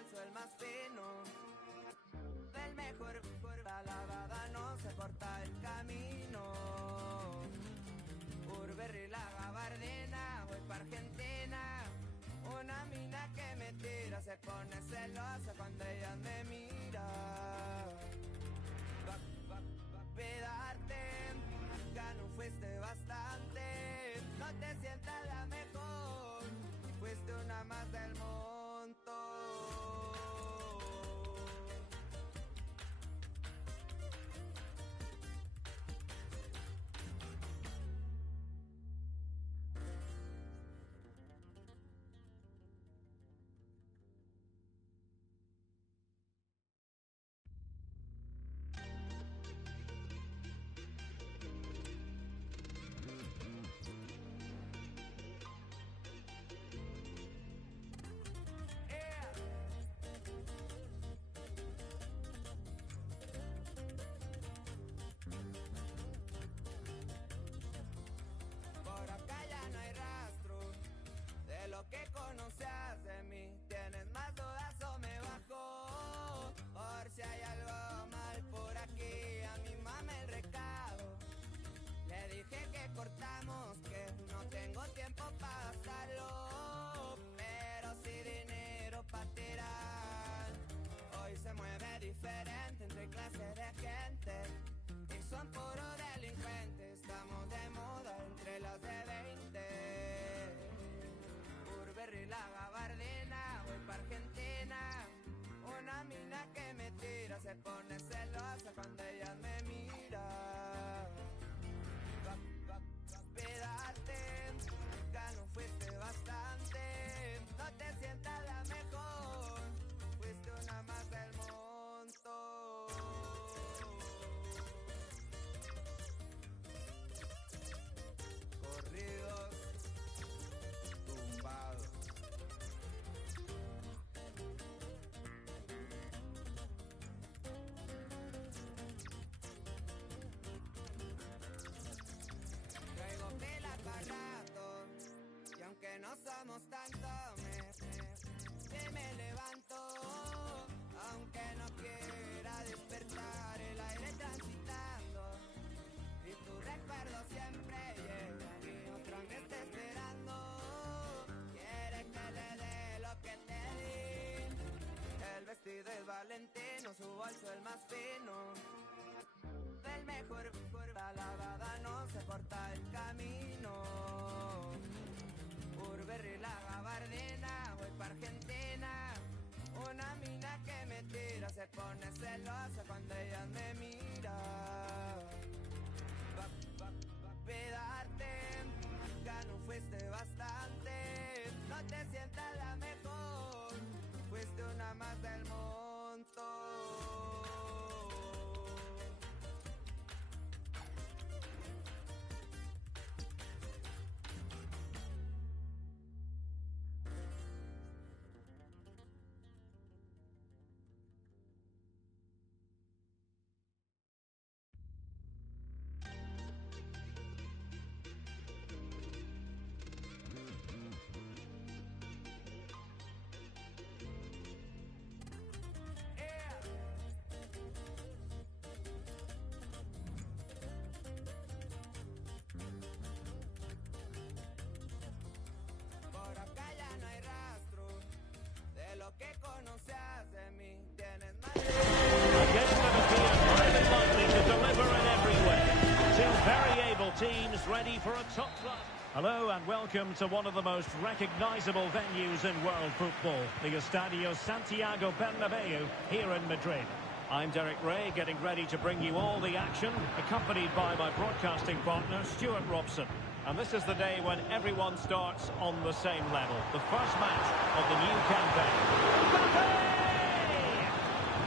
bolso el más fino, del mejor curva lavada no se corta el camino. Burberry, la gabardina, voy pa' Argentina. Una mina que me tira, se pone celosa cuando ella me mira. Va a pedarte, ya no fuiste bastante. No te sientas la mejor, fuiste una más del montón. Por acá ya no hay rastro de lo que conocías de mí. ¿Tienes más dudas o me bajo? Por si hay algo mal por aquí, a mi mamá el recado. Le dije que cortamos, que no tengo tiempo para gastarlo, pero sí dinero para tirar. Hoy se mueve diferente entre clases de gente y son puros delincuentes. Estamos de moda entre las de 20. Burberry, la gabardina, voy pa' Argentina. Una mina que me tira, se pone celosa cuando ella me mira. Va a pedarte, ya no fuiste bastante. No te sientas la mejor, fuiste una más del montón. Corridos, tumbados. Traigo pilas para rato, y aunque no somos tanto, me levanto. Aunque no quiera despertar, el aire transitando, y tu recuerdo siempre llega y otra vez te esperando. Quiere que le dé lo que te di. El vestido es Valentino, su bolso el más fino, del mejor curva lavada no se corta el camino. Burberry, la gabardina, voy pa' Argentina. Una mina que me tira, se pone celosa cuando ella me mira. Va a pedarte, ya no fuiste bastante. No te sientas la mejor, fuiste una más del montón. Por acá ya no hay rastro de lo que conocías de mí. Tienes más. Highly likely to deliver in every way. Two very able teams ready for a top flight. Hello and welcome to one of the most recognisable venues in world football, the Estadio Santiago Bernabeu here in Madrid. I'm Derek Ray, getting ready to bring you all the action, accompanied by my broadcasting partner, Stuart Robson. And this is the day when everyone starts on the same level. The first match of the new campaign. Mbappe!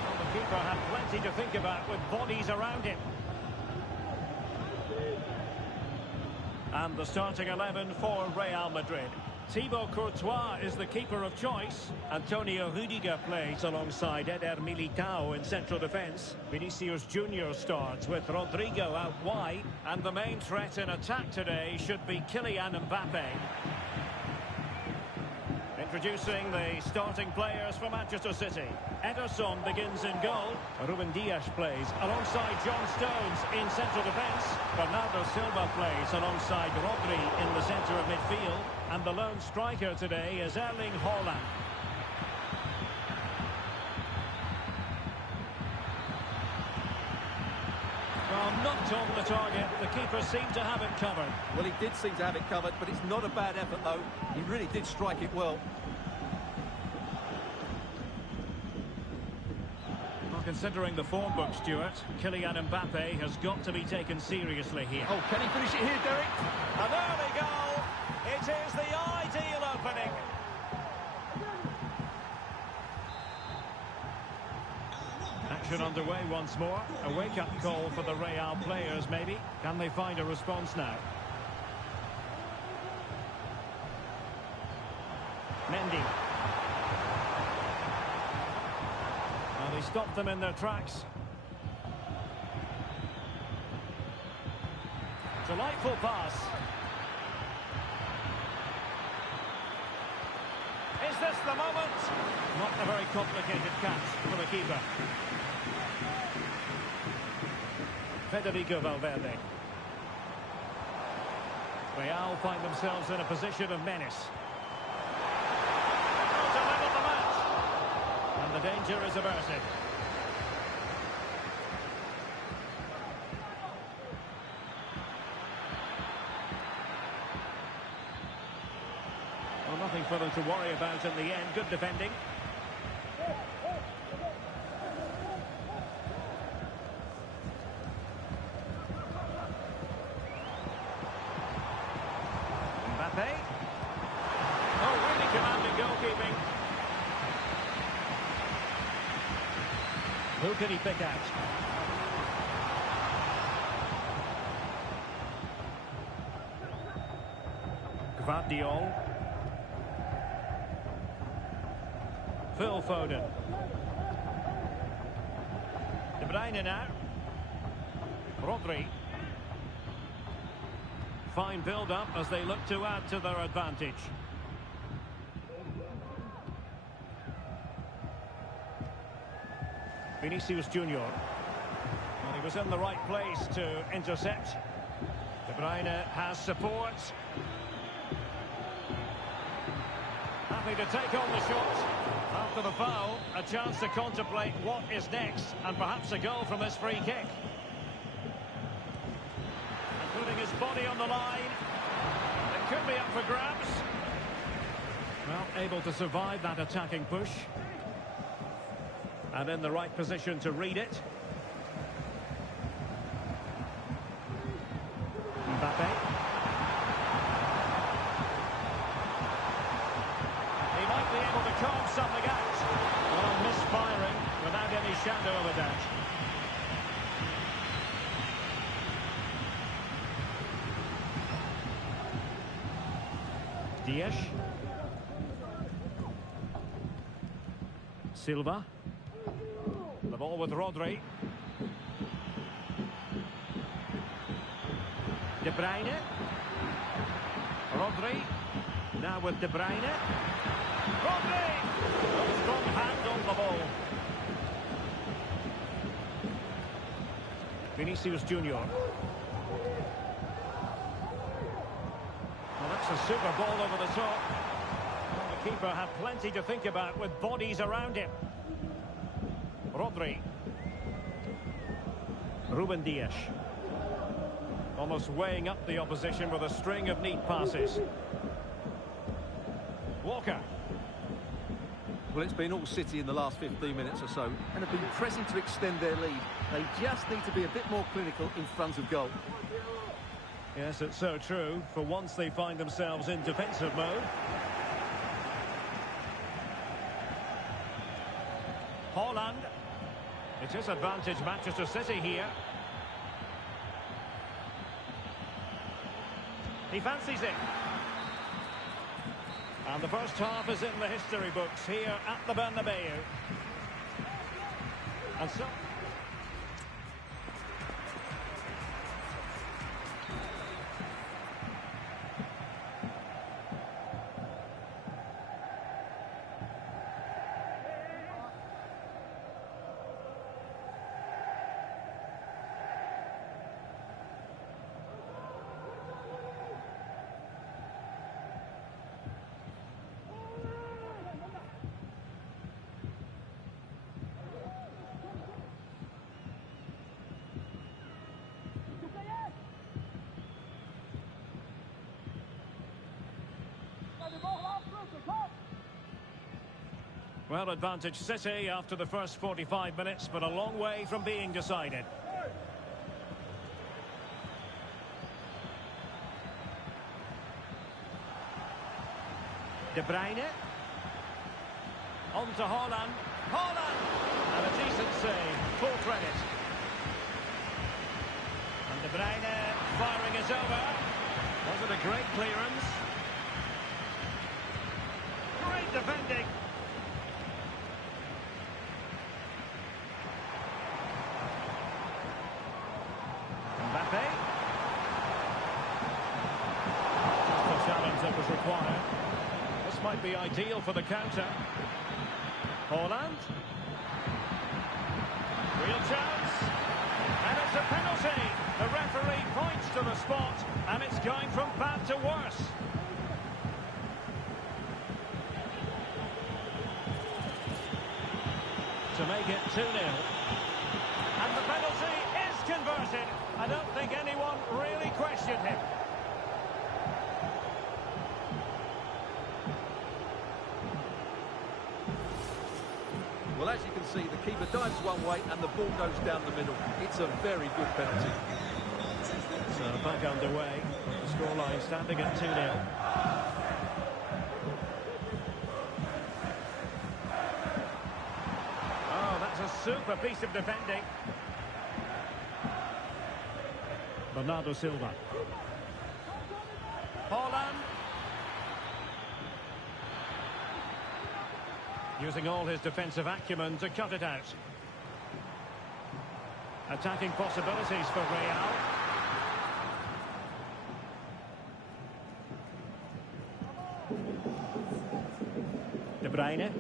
Well, the keeper had plenty to think about with bodies around him. And the starting 11 for Real Madrid. Thibaut Courtois is the keeper of choice. Antonio Rudiger plays alongside Eder Militao in central defence. Vinicius Junior starts with Rodrigo out wide. And the main threat in attack today should be Kylian Mbappe. In introducing the starting players for Manchester City. Ederson begins in goal. Ruben Dias plays alongside John Stones in central defence. Bernardo Silva plays alongside Rodri in the centre of midfield. And the lone striker today is Erling Haaland. Well, knocked on the target. The keeper seemed to have it covered. Well, he did seem to have it covered, but it's not a bad effort, though. He really did strike it well. Well, considering the form book, Stuart, Kylian Mbappe has got to be taken seriously here. Oh, can he finish it here, Derek? And there we go. It is the ideal opening. Action underway once more. A wake-up call for the Real players, maybe. Can they find a response now? Mendy. Well, they stopped them in their tracks. Delightful pass. Is this the moment? Not a very complicated catch for the keeper. Federico Valverde. Real find themselves in a position of menace. To level the match. And the danger is averted. Well, nothing for them to worry about in the end. Good defending. Mbappe. Oh, really commanding goalkeeping. Who can he pick out? Gvardiol. Phil Foden. De Bruyne now. Rodri. Fine build-up as they look to add to their advantage. Vinicius Junior. Well, he was in the right place to intercept. De Bruyne has support. Happy to take on the shot. After the foul, a chance to contemplate what is next, and perhaps a goal from this free kick. And putting his body on the line. It could be up for grabs. Well, able to survive that attacking push. And in the right position to read it. Mbappe. He might be able to carve something out. Well, misfiring without any shadow of a doubt. Dias. Silva. The ball with Rodri. De Bruyne. Rodri. Now with De Bruyne. Rodri! Strong hand on the ball. Vinicius Junior. Well, that's a super ball over the top. Well, the keeper had plenty to think about with bodies around him. Rodri. Ruben Dias. Almost weighing up the opposition with a string of neat passes. Walker. Well, it's been all City in the last 15 minutes or so, and have been pressing to extend their lead. They just need to be a bit more clinical in front of goal. Yes, it's so true. For once they find themselves in defensive mode. Haaland. It is advantage Manchester City here. He fancies it. And the first half is in the history books here at the Bernabeu. And so... Well, advantage City after the first 45 minutes, but a long way from being decided. De Bruyne. On to Haaland. Haaland! And a decent save. Full credit. And De Bruyne firing is over. Was it a great clearance? Great defending. Mbappe. Just the challenge that was required. This might be ideal for the counter. Haaland. Real chance. And it's a penalty. The referee points to the spot, and it's going from bad to worse. To make it 2-0. And the penalty is converted. I don't think anyone really questioned him. Well, as you can see, the keeper dives one way and the ball goes down the middle. It's a very good penalty. So back underway. The scoreline standing at 2-0. Oh, that's a super piece of defending. Bernardo Silva. Haaland. Using all his defensive acumen to cut it out. Attacking possibilities for Real. De Bruyne.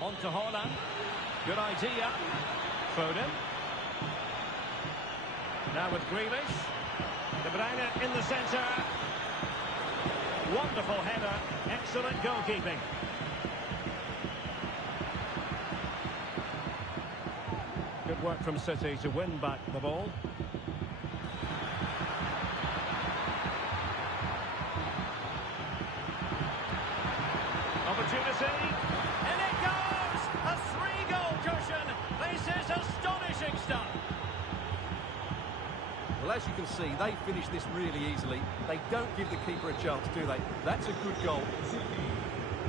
On to Haaland. Good idea. Foden. Now with Grealish. De Bruyne in the centre. Wonderful header. Excellent goalkeeping. Good work from City to win back the ball. Opportunity. And it goes! A 3-goal cushion. This is astonishing stuff. Well, as you can see, they finish this really easily. They don't give the keeper a chance, do they? That's a good goal.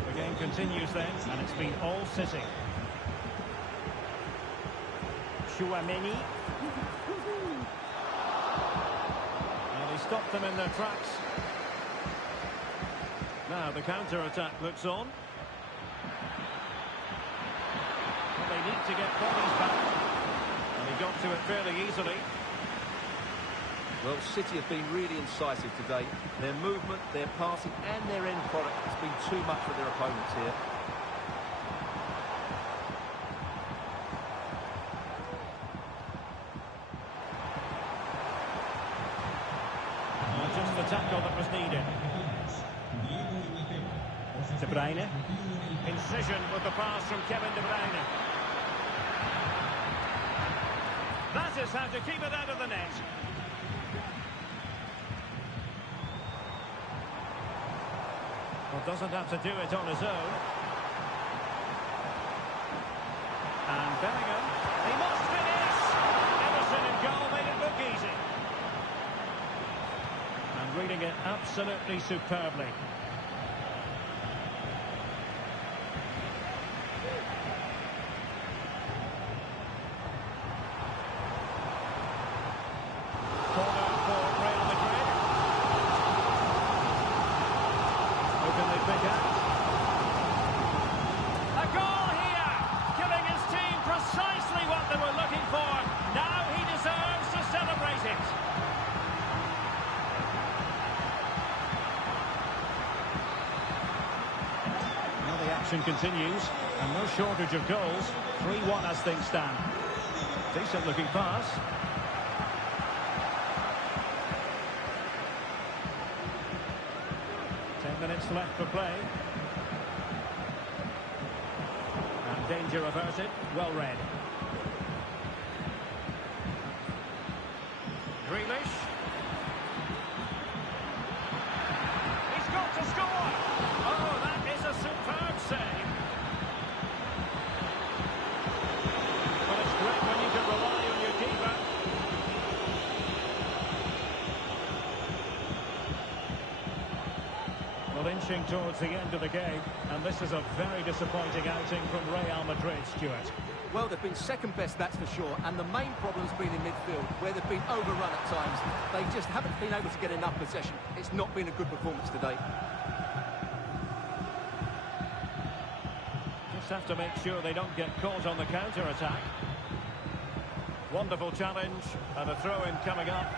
The game continues then, and it's been all City. Chouameni. Now they stopped them in their tracks. Now the counter-attack looks on. Well, they need to get bodies back. And he got to it fairly easily. Well, City have been really incisive today. Their movement, their passing and their end product has been too much for their opponents here. Just the tackle that was needed. De Bruyne. Incision with the pass from Kevin De Bruyne. That is how to keep it out of the net. Well, doesn't have to do it on his own. And Bellingham. He must finish! Emerson in goal made it look easy. And reading it absolutely superbly. Corner for Real Madrid. Who can they pick out? A goal here! Giving his team precisely what they were looking for. Now he deserves to celebrate it. Now the action continues, and no shortage of goals. 3-1 as things stand. Decent looking pass. Minutes left for play. And danger averted. Well read. Grealish. He's got to score! Oh, that is a superb save. Well, it's great when you can rely on your keeper. Well, inching towards the end of the game, and this is a very disappointing outing from Real Madrid, Stuart. Well, they've been second best, that's for sure, and the main problem's been in midfield, where they've been overrun at times. They just haven't been able to get enough possession. It's not been a good performance today. Just have to make sure they don't get caught on the counter-attack. Wonderful challenge, and a throw-in coming up.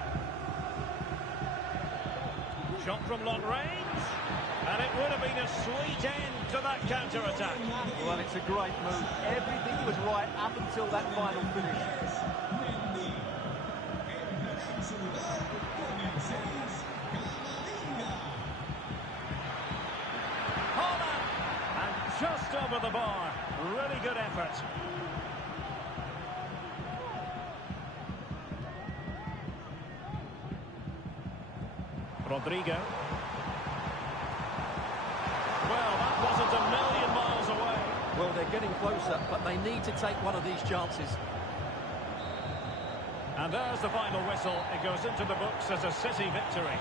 Shot from long range, and it would have been a sweet end to that counter-attack. Well, it's a great move. Everything was right up until that final finish. Holland! And just over the bar. Really good effort. Rodrigo. Well, that wasn't a million miles away. Well, they're getting closer, but they need to take one of these chances. And there's the final whistle. It goes into the books as a City victory.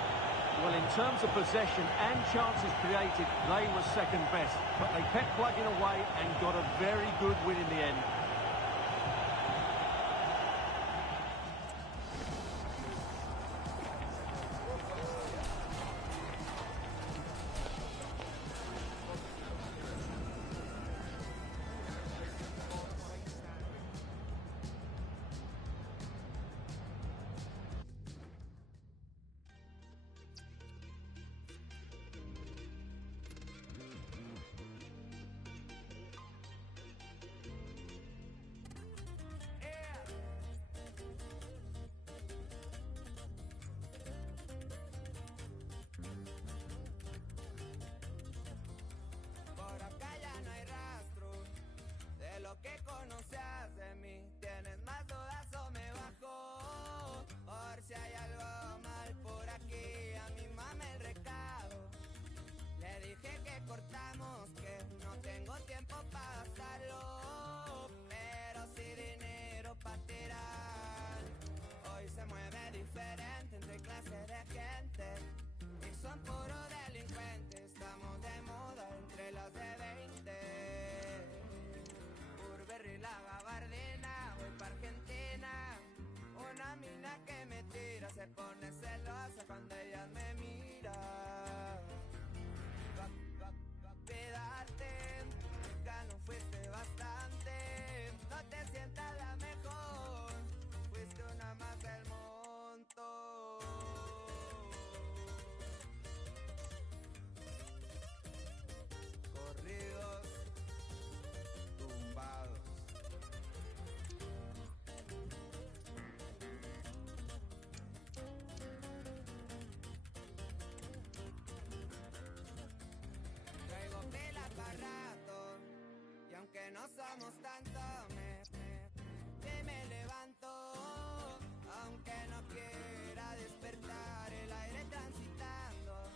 Well, in terms of possession and chances created, they were second best. But they kept plugging away and got a very good win in the end. ¿Qué conoces de mí? ¿Tienes más dudas o me bajo? Por si hay algo mal por aquí, a mi mamá el recado. Le dije que cortamos, que no tengo tiempo para gastarlo, pero sí dinero para tirar. Hoy se mueve diferente entre clases de gente y son puro delincuentes. Estamos de moda entre las de 20. La gabardina, voy pa' Argentina. Una mina que me tira, se pone celosa cuando ella me mira. Cuídate, nunca no fuiste bastante. No te sientas la mejor, fuiste una más del montón. Corridos, tumbados. Que no somos tanto, me levanto, aunque no quiera despertar, el aire transitando,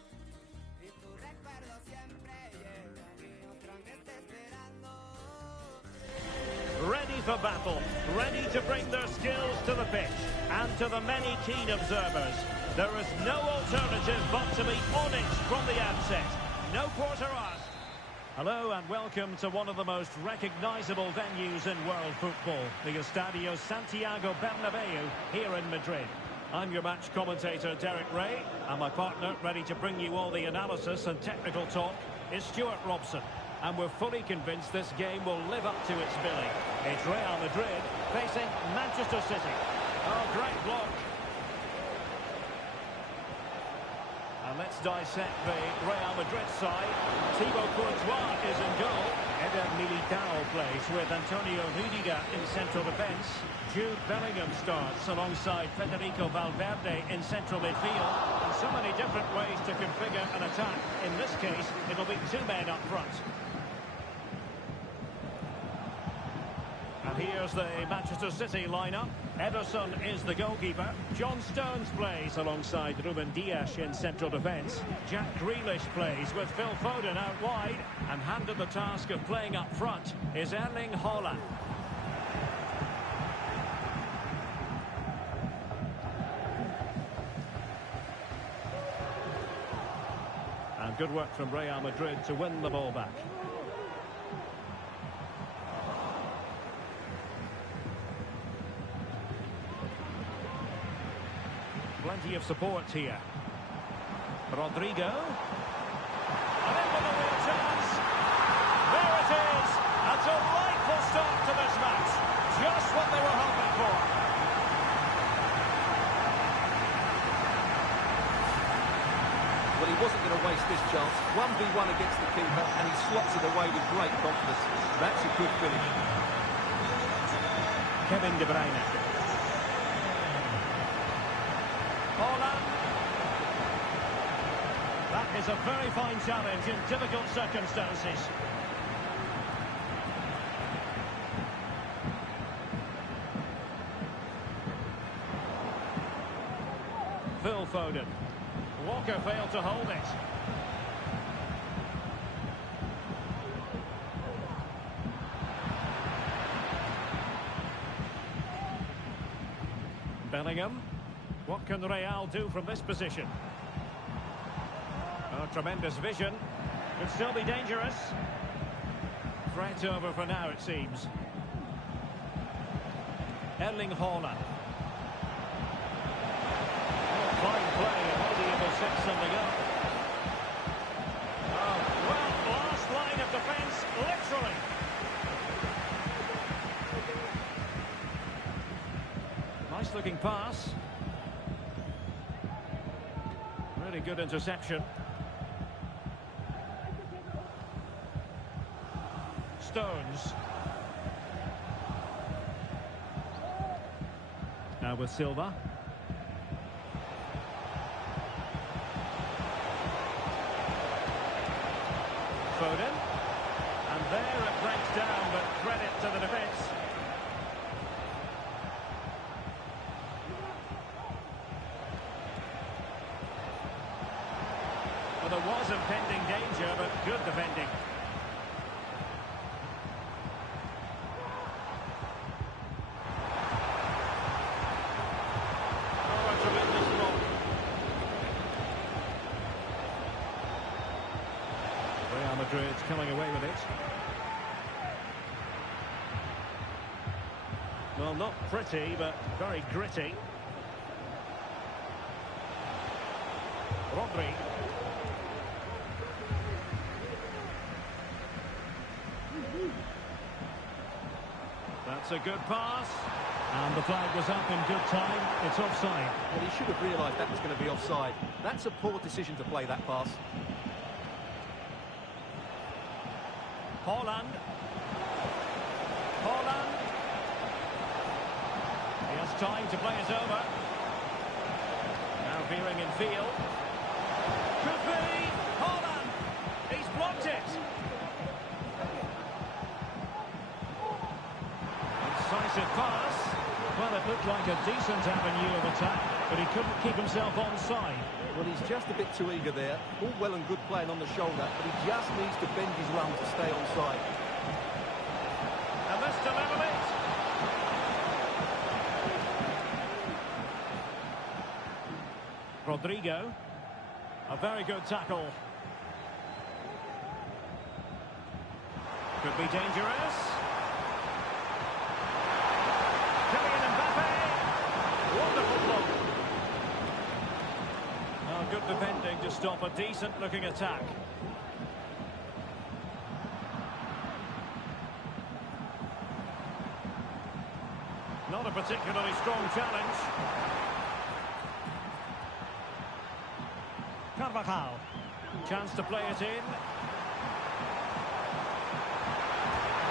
y tu recuerdo siempre llega, y otra me está esperando. Ready for battle, ready to bring their skills to the pitch, and to the many keen observers, there is no alternative but to be on it from the outset. No quarter hours. Hello and welcome to one of the most recognisable venues in world football, the Estadio Santiago Bernabeu here in Madrid. I'm your match commentator Derek Ray, and my partner ready to bring you all the analysis and technical talk is Stuart Robson. And we're fully convinced this game will live up to its billing. It's Real Madrid facing Manchester City. Oh, great block. And let's dissect the Real Madrid side. Thibaut Courtois is in goal. Eder Militao plays with Antonio Rüdiger in central defence. Jude Bellingham starts alongside Federico Valverde in central midfield. And so many different ways to configure an attack. In this case, it'll be two men up front. And here's the Manchester City lineup. Ederson is the goalkeeper. John Stones plays alongside Ruben Dias in central defence. Jack Grealish plays with Phil Foden out wide. And handed the task of playing up front is Erling Haaland. And good work from Real Madrid to win the ball back. Plenty of support here. Rodrigo. And in with a real chance. There it is. A delightful start to this match. Just what they were hoping for. Well, he wasn't going to waste this chance. 1v1 against the keeper, and he slots it away with great confidence. That's a good finish. Kevin De Bruyne. Haaland. That is a very fine challenge in difficult circumstances. Phil Foden. Walker failed to hold it. Bellingham. What can Real do from this position? Oh, tremendous vision. Could still be dangerous. Threat over for now, it seems. Erling Haaland. Oh, fine play, and maybe it will set something up. Oh, well, last line of defence, literally. Nice looking pass. Really good interception. Stones. Now with Silva. Foden. And there it breaks down, but credit to the defence. Well, there was impending danger, but good defending. Oh, a tremendous block. Real Madrid's coming away with it. Well, not pretty, but very gritty. Rodri. That's a good pass. And the flag was up in good time. It's offside. Well, he should have realised that was going to be offside. That's a poor decision to play that pass. Haaland. Haaland. He has time to play it over. Now veering in field. Could be. Haaland. He's blocked it. Incisive pass. Well, it looked like a decent avenue of attack, but he couldn't keep himself onside. Well, he's just a bit too eager there. All well and good playing on the shoulder, but he just needs to bend his run to stay onside. And this to level it. Rodrigo. A very good tackle. Could be dangerous. Kylian Mbappe. Wonderful block. Oh, good defending to stop a decent-looking attack. Not a particularly strong challenge. Carvajal. Chance to play it in.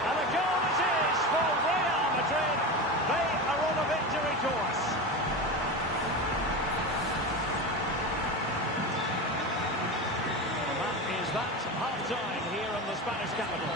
And a goal it is for Real Madrid. They are on a victory course. And that is that half-time here in the Spanish capital.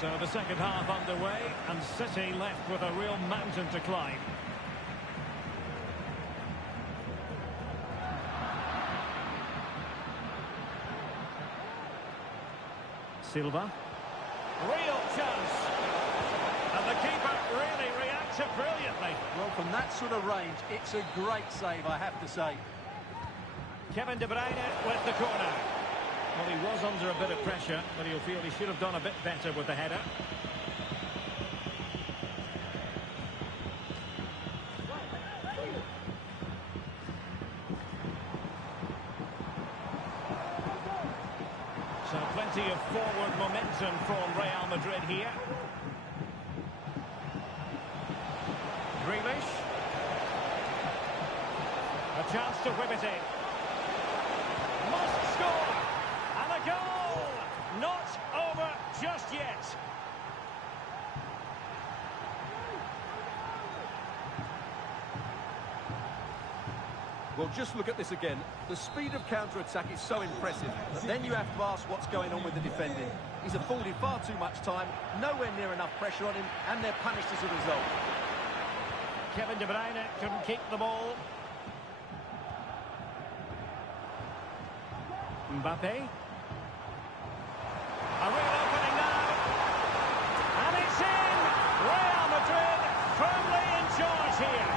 So the second half underway, and City left with a real mountain to climb. Silva. Real chance. And the keeper really reacted brilliantly. Well, from that sort of range, it's a great save, I have to say. Kevin De Bruyne with the corner. Well, he was under a bit of pressure, but he'll feel he should have done a bit better with the header. So plenty of forward momentum from Real Madrid here. Grealish. A chance to whip it in. Must score! And a goal! Not over just yet. Well, just look at this again. The speed of counter-attack is so impressive, but then you have to ask what's going on with the defending. He's afforded far too much time, nowhere near enough pressure on him, and they're punished as a result. Kevin De Bruyne couldn't keep the ball. Mbappe. A real opening now. And it's in! Real Madrid firmly in charge here.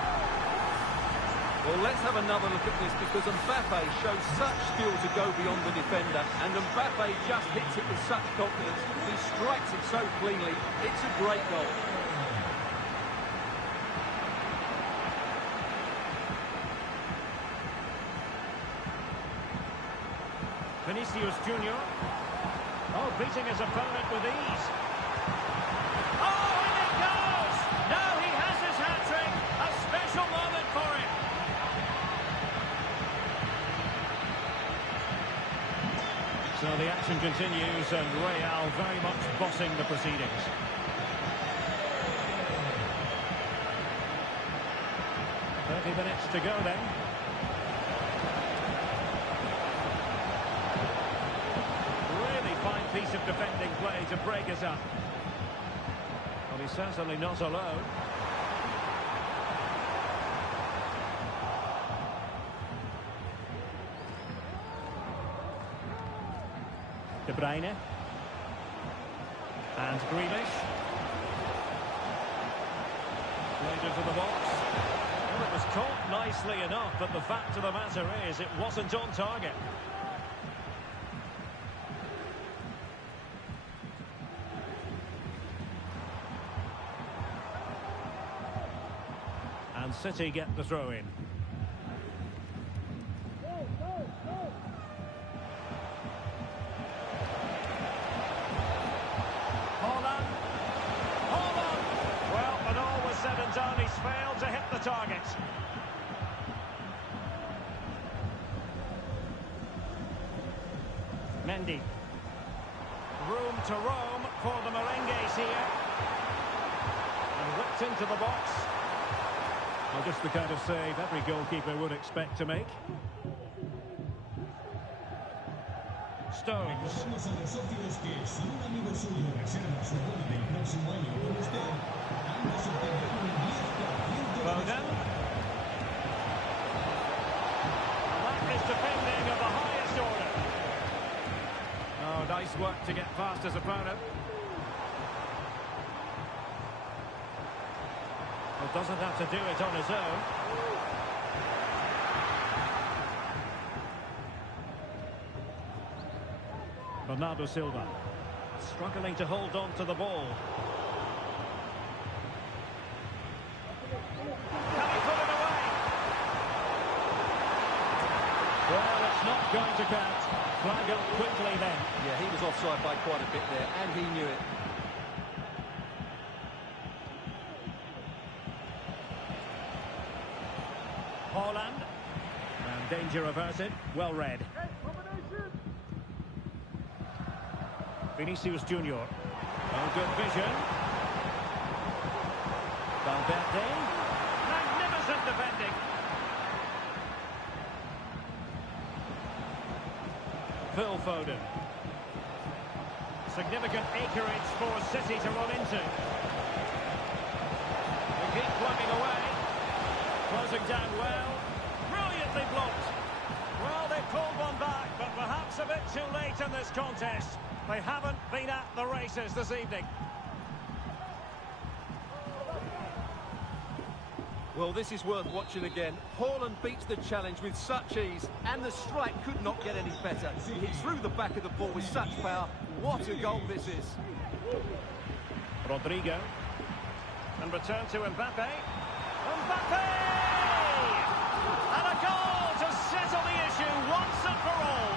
Well, let's have another look at this, because Mbappe shows such skill to go beyond the defender, and Mbappe just hits it with such confidence. He strikes it so cleanly. It's a great goal. Vinicius Junior. Oh, beating his opponent with ease. Oh, and it goes! Now he has his hat-trick. A special moment for him. So the action continues, and Real very much bossing the proceedings. Minutes to go then. Really fine piece of defending play to break us up. Well, he's certainly not alone. De Bruyne. And Grealish. Played into the box. Well, it was caught nicely enough, but the fact of the matter is it wasn't on target. And City get the throw in. Said and done, he's failed to hit the target. Mendy. Room to roam for the Merengues here. And whipped into the box. Well, just the kind of save every goalkeeper would expect to make. Stones. Foden. That is defending of the highest order. Oh, nice work to get past his opponent. Well, doesn't have to do it on his own. Bernardo Silva. Struggling to hold on to the ball. Can he put it away? Well, it's not going to count. Flag up quickly then. Yeah, he was offside by quite a bit there, and he knew it. Haaland. And danger averted. Well read. Vinicius Junior. Oh, good vision. Valverde. Magnificent defending. Phil Foden. Significant acreage for City to run into. They keep plugging away. Closing down well. Brilliantly blocked. Well, they pulled one back, but perhaps a bit too late in this contest. They haven't been at the races this evening. Well, this is worth watching again. Haaland beats the challenge with such ease, and the strike could not get any better. He hit through the back of the ball with such power. What a goal this is. Rodrigo. And return to Mbappe. Mbappe! And a goal to settle the issue once and for all.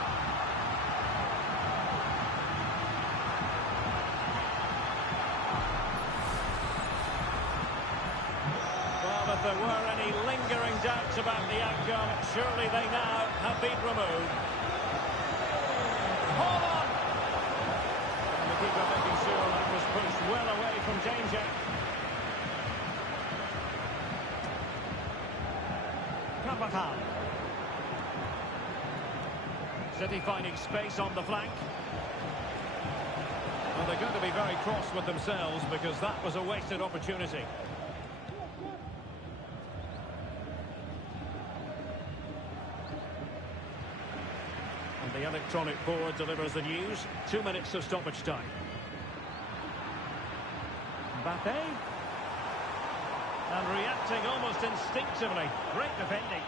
Well, if there were any lingering doubts about the outcome, surely they now have been removed. Haaland! And the keeper making sure that was pushed well away from danger. Carvajal. City finding space on the flank. Well, they're going to be very cross with themselves because that was a wasted opportunity. And the electronic board delivers the news. 2 minutes of stoppage time. Mbappe. And reacting almost instinctively. Great defending.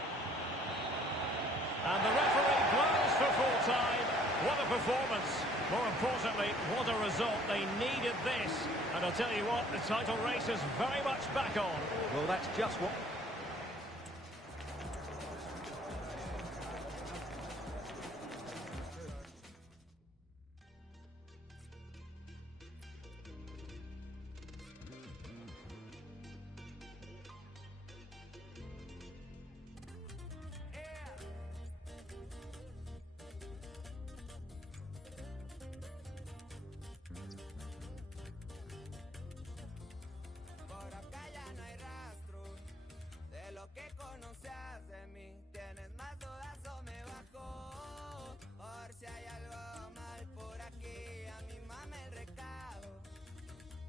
And the referee blows for full time. What a performance. More importantly, what a result. They needed this. And I'll tell you what, the title race is very much back on. Well, that's just what... Lo que conocías de mí, tienes más dudas o me bajó. Por si hay algo mal por aquí, a mi mamá el recado.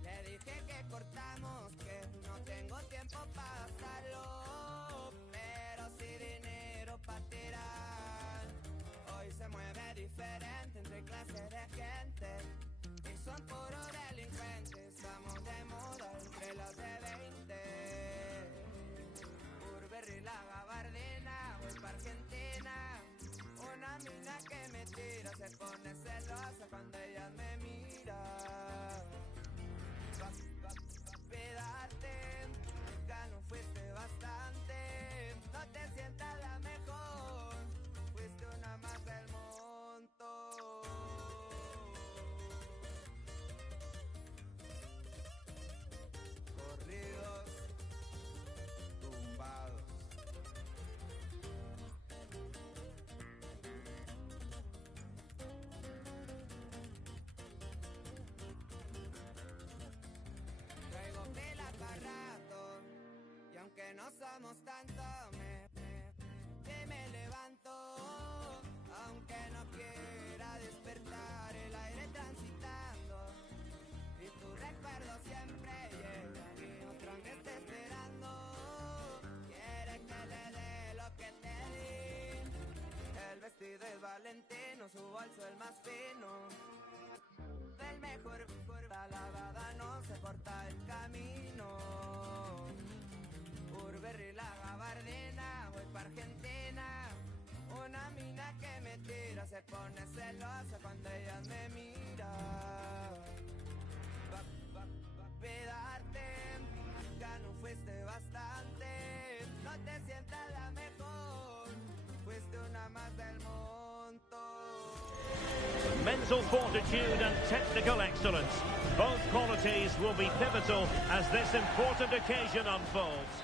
Le dije que cortamos, que no tengo tiempo para gastarlo, pero sí dinero para tirar. Hoy se mueve diferente entre clases de gente y son puros delincuentes. Estamos de moda entre los de 20. La gabardina, voy pa' Argentina. Una mina que me tira, se pone celosa cuando ella me mira. Cuidarte, nunca no fuiste bastante. No te sientas la mejor, fuiste una más del montón. Corridos, tumbados. Que no somos tanto, me levanto, aunque no quiera despertar, el aire transitando, y tu recuerdo siempre llega, y otro me está esperando, quiere que le dé lo que te di, el vestido es Valentino, su bolso el más fino, del mejor, la lavada no se corta el camino. Burberry, la gabardina, voy pa' Argentina. Una mina que me tira, se pone celosa cuando ella me mira. Cuidarte, ya no fuiste bastante. No te sientas la mejor, fuiste una más del montón. Mental fortitude and technical excellence. Both qualities will be pivotal as this important occasion unfolds.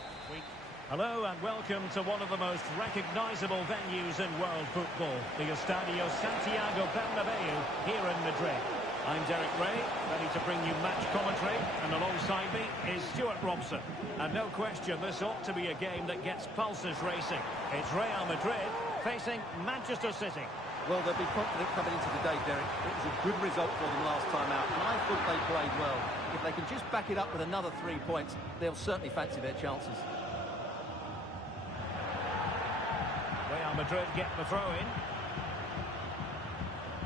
Hello and welcome to one of the most recognisable venues in world football, the Estadio Santiago Bernabeu here in Madrid. I'm Derek Ray, ready to bring you match commentary, and alongside me is Stuart Robson. And no question, this ought to be a game that gets pulses racing. It's Real Madrid facing Manchester City. Well, they'll be confident coming into today, Derek. It was a good result for them last time out, and I thought they played well. If they can just back it up with another 3 points, they'll certainly fancy their chances. Real Madrid get the throw-in.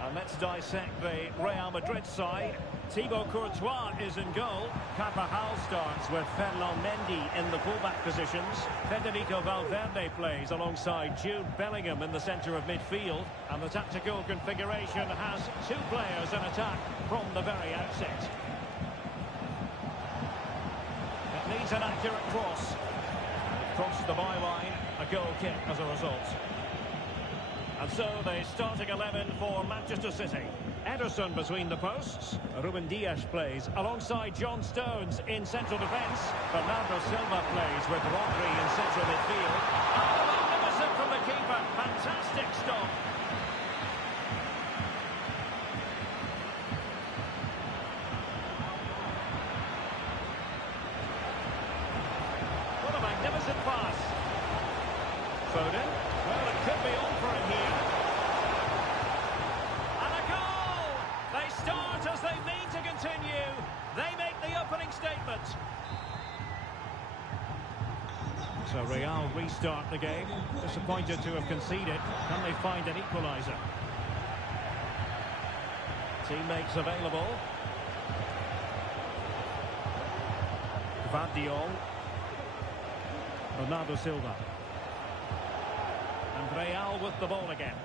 And let's dissect the Real Madrid side. Thibaut Courtois is in goal. Carvajal starts with Ferland Mendy in the fullback positions. Federico Valverde plays alongside Jude Bellingham in the centre of midfield. And the tactical configuration has 2 players in attack from the very outset. It needs an accurate cross. Crossed the byline, a goal kick as a result. And so the starting 11 for Manchester City. Ederson between the posts. Ruben Dias plays alongside John Stones in central defence. Bernardo Silva plays with Rodri in central midfield. Oh, magnificent from the keeper. Fantastic stop. What a magnificent pass. Foden. Well, it could be on for him here. And a goal! They start as they mean to continue. They make the opening statement. So Real restart the game. Disappointed to have conceded. Can they find an equaliser? Teammates available. Gvardiol. Bernardo Silva. And Real with the ball again.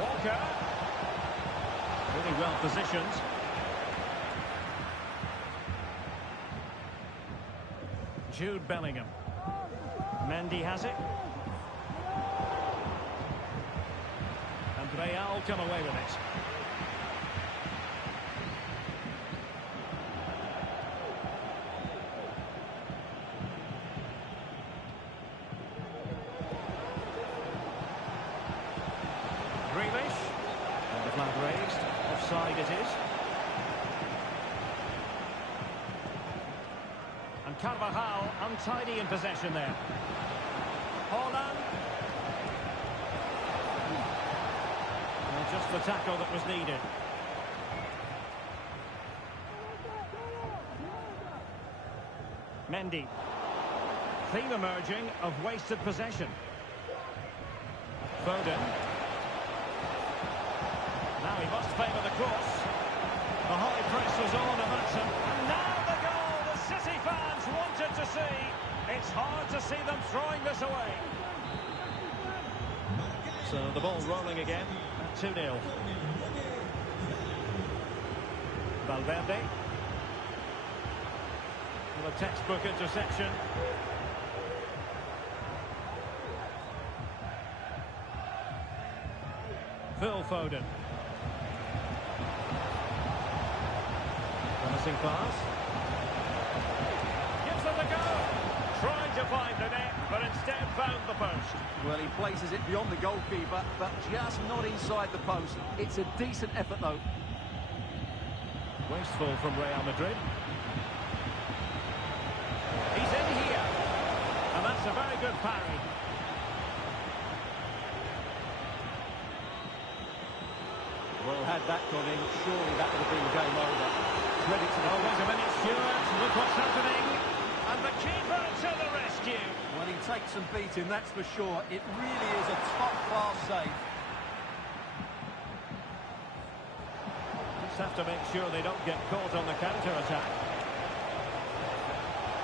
Walker. Really well positioned. Jude Bellingham. Mendy has it. Real come away with it. Grealish. And the flag raised. Offside it is. And Carvajal untidy in possession there. Haaland. Just the tackle that was needed. Mendy. Theme emerging of wasted possession. Foden. Now he must favour the cross. The high press was on and that's it. And now the goal the City fans wanted to see. It's hard to see them throwing this away. So the ball rolling again. 2-0. Valverde. With a textbook interception. Phil Foden. Promising pass. Gives them a go. Trying to find the net, but instead found the post. Well, he places it beyond the goalkeeper, but just not inside the post. It's a decent effort, though. Wasteful from Real Madrid. He's in here. And that's a very good parry. Well, had that gone in, surely that would have been game over. Credit to the... Oh, wait a minute, Stuart. Look what's happening. And the keeper to the rescue. Well, he takes some beating, that's for sure. It really is a top-class save. Just have to make sure they don't get caught on the counter-attack.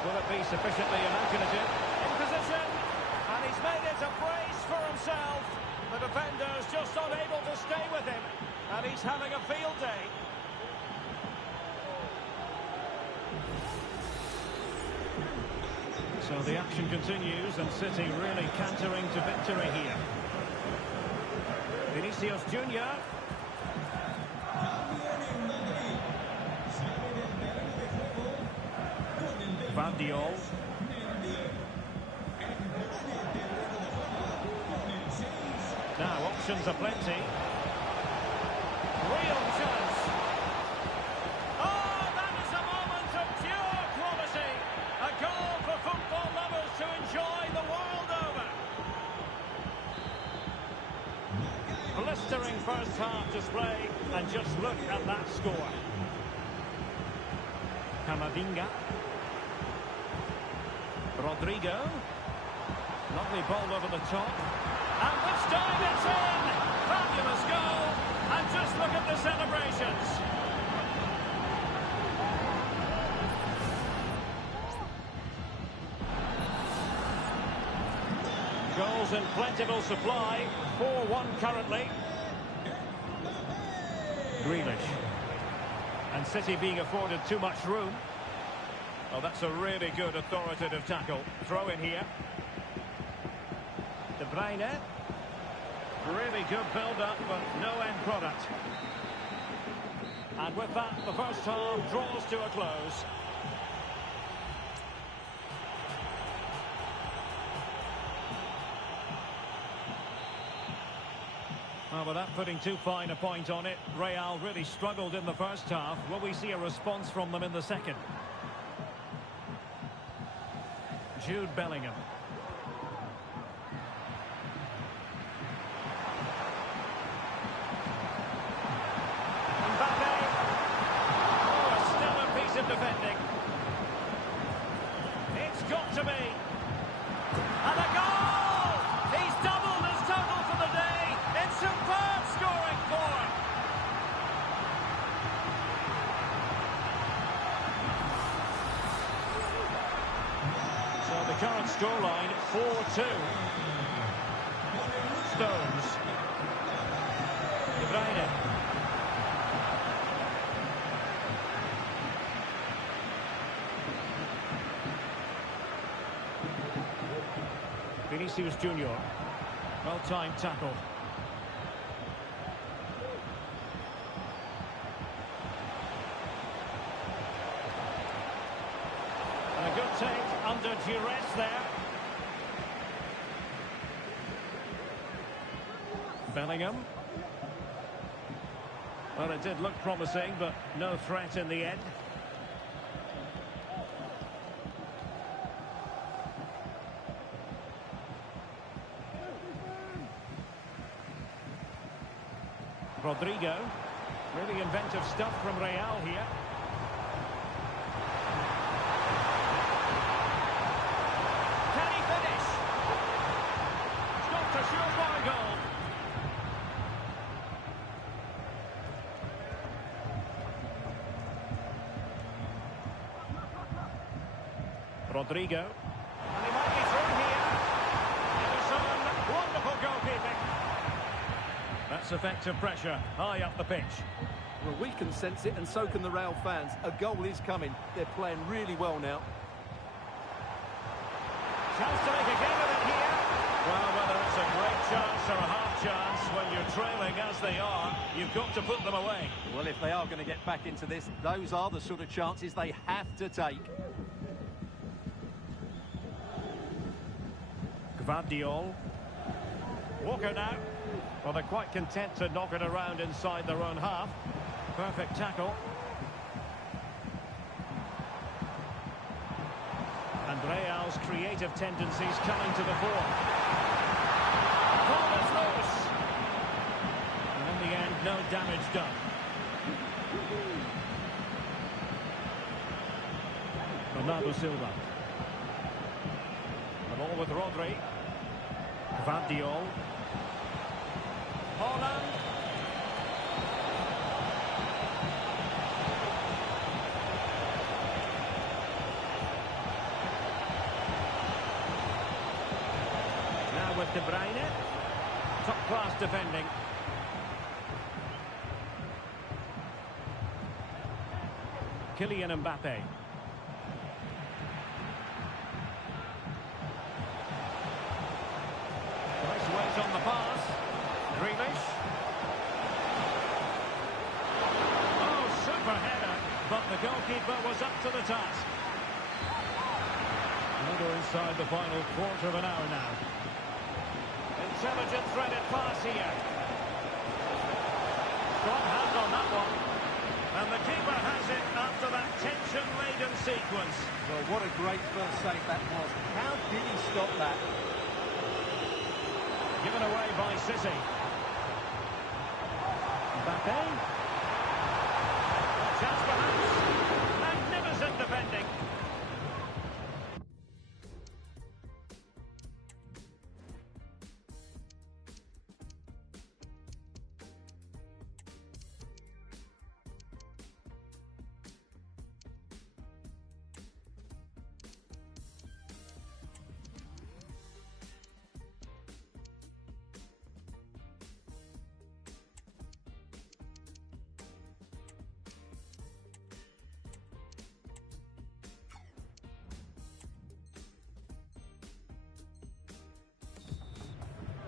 Will it be sufficiently imaginative? In position. And he's made it a brace for himself. The defender's just unable to stay with him. And he's having a field day. So the action continues and City really cantering to victory here. Vinicius Junior. Gvardiol. Now options are plenty. Real chance. first half display, and just look at that score. Camavinga. Rodrigo. Lovely ball over the top. And this time it's in! Fabulous goal! And just look at the celebrations. Goals in plentiful supply. 4-1 currently. Grealish. And City being afforded too much room. Oh, that's a really good authoritative tackle. Throw in here. De Bruyne. Really good build-up, but no end product. And with that, the first half draws to a close. Well, without putting too fine a point on it, Real really struggled in the first half. Will we see a response from them in the second? Jude Bellingham. Mbappe. Oh, a stellar piece of defending. It's got to be. And a goal! He's doubled his total for the day. It's superb scoring form. So the current scoreline, 4-2. Stones. De Bruyne. Vinicius Junior. Well-timed tackle. And a good take under duress there. Bellingham. Well, it did look promising, but no threat in the end. Rodrigo. Really inventive stuff from Real here. Can he finish? Stopped a surefire goal. Rodrigo. And he might be through here. Ederson, wonderful goalkeeping. That's effective pressure, high up the pitch. Well, we can sense it, and so can the Real fans. A goal is coming. They're playing really well now. Chance to make a game of it here. Well, whether it's a great chance or a half chance, when you're trailing as they are, you've got to put them away. Well, if they are going to get back into this, those are the sort of chances they have to take. Gvardiol. Walker now. Well, they're quite content to knock it around inside their own half. Perfect tackle. And Real's creative tendencies coming to the fore. Ball is loose. And in the end, no damage done. Bernardo Silva. The ball with Rodri. Gvardiol. Holland. Now with De Bruyne. Top-class defending. Kylian Mbappe. Nice weight on the pass. Grealish. Oh, super header, but the goalkeeper was up to the task. And we're inside the final quarter of an hour now. Intelligent threaded pass here. Strong hand on that one. And the keeper has it after that tension-laden sequence. Well, what a great first save that was. How did he stop that? Given away by City. Mbappe. Chance perhaps. Magnificent defending.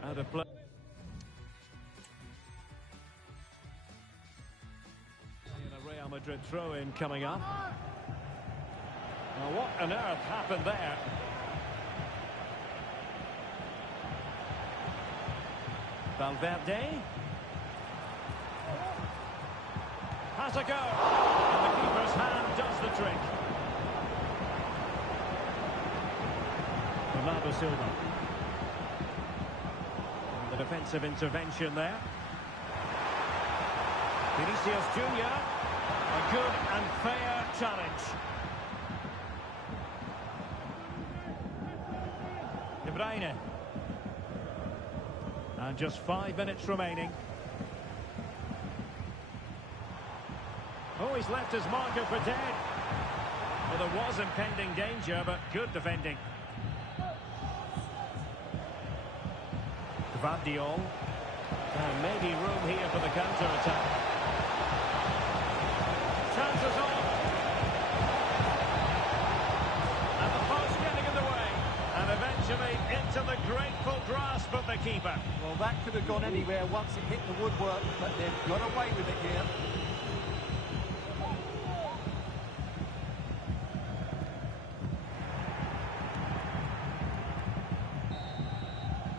Out of play. And a Real Madrid throw-in coming up. Now, what on earth happened there? Valverde. Has a go. And the keeper's hand does the trick. Bernardo Silva. The defensive intervention there. Vinicius Junior. A good and fair challenge. De Bruyne. And just 5 minutes remaining. Oh, he's left his marker for dead. Well, there was impending danger, but good defending. Gvardiol. And maybe room here for the counter-attack. Chances on. And the post getting in the way. And eventually into the grateful grasp of the keeper. Well, that could have gone anywhere once it hit the woodwork, but they've got away with it here.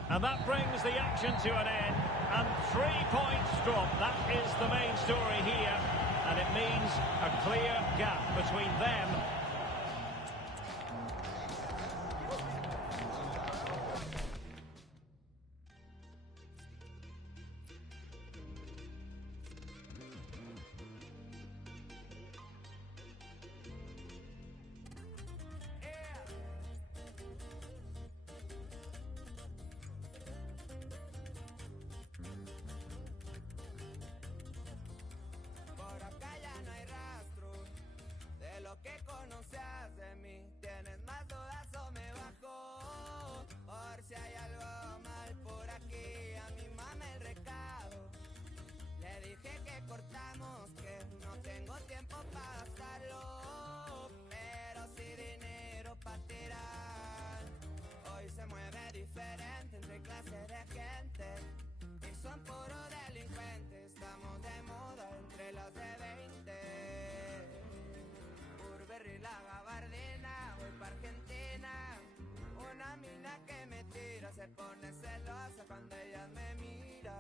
And that brings the action to an end. And 3 points drop. That is the main story here. And it means a clear gap between them. ¿Qué conoces de mí? ¿Tienes más dudas o me bajo? Por si hay algo mal por aquí, a mi mamá el recado. Le dije que cortamos, que no tengo tiempo para gastarlo, pero sí dinero para tirar. Hoy se mueve diferente entre clases de gente y son puros delincuentes. Estamos de moda entre los de 20. La gabardina, voy pa' Argentina. Una mina que me tira, se pone celosa cuando ella me mira.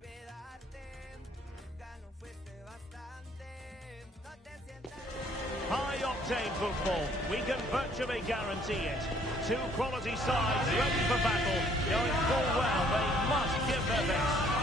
Cuidarte, nunca no fuiste bastante. No te sientas. High-octane football, we can virtually guarantee it. 2 quality sides ready for battle, knowing full well they must give their best.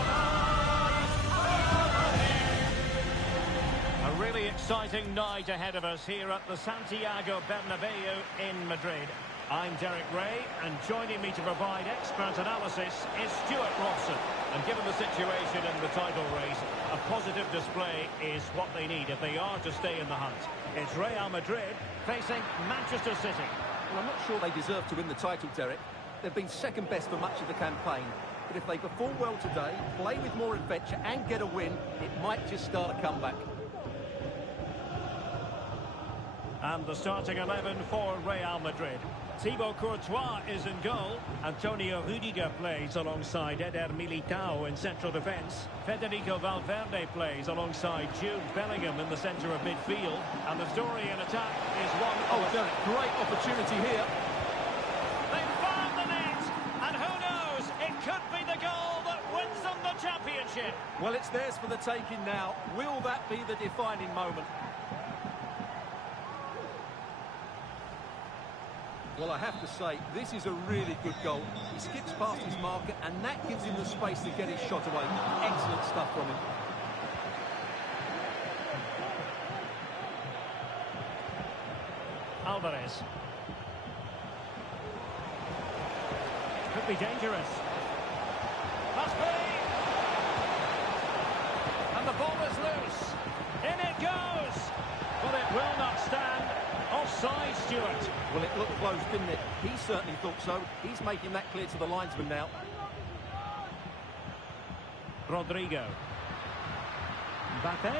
A really exciting night ahead of us here at the Santiago Bernabeu in Madrid. I'm Derek Ray, and joining me to provide expert analysis is Stuart Robson. And given the situation in the title race, a positive display is what they need if they are to stay in the hunt. It's Real Madrid facing Manchester City. Well, I'm not sure they deserve to win the title, Derek. They've been second best for much of the campaign. But if they perform well today, play with more adventure and get a win, it might just start a comeback. And the starting 11 for Real Madrid. Thibaut Courtois is in goal. Antonio Rudiger plays alongside Eder Militao in central defence. Federico Valverde plays alongside Jude Bellingham in the centre of midfield. And the story in attack is one of... Oh, Derek, great opportunity here. They've found the net! And who knows, it could be the goal that wins them the championship. Well, it's theirs for the taking now. Will that be the defining moment? Well, I have to say, this is a really good goal. He skips past his marker, and that gives him the space to get his shot away. Excellent stuff from him. Alvarez. Could be dangerous. Must be! And the ball is loose. In it goes! But it will not stand. Offside, Stuart. Well, it looked close, didn't it? He certainly thought so. He's making that clear to the linesman now. Rodrigo. Mbappe.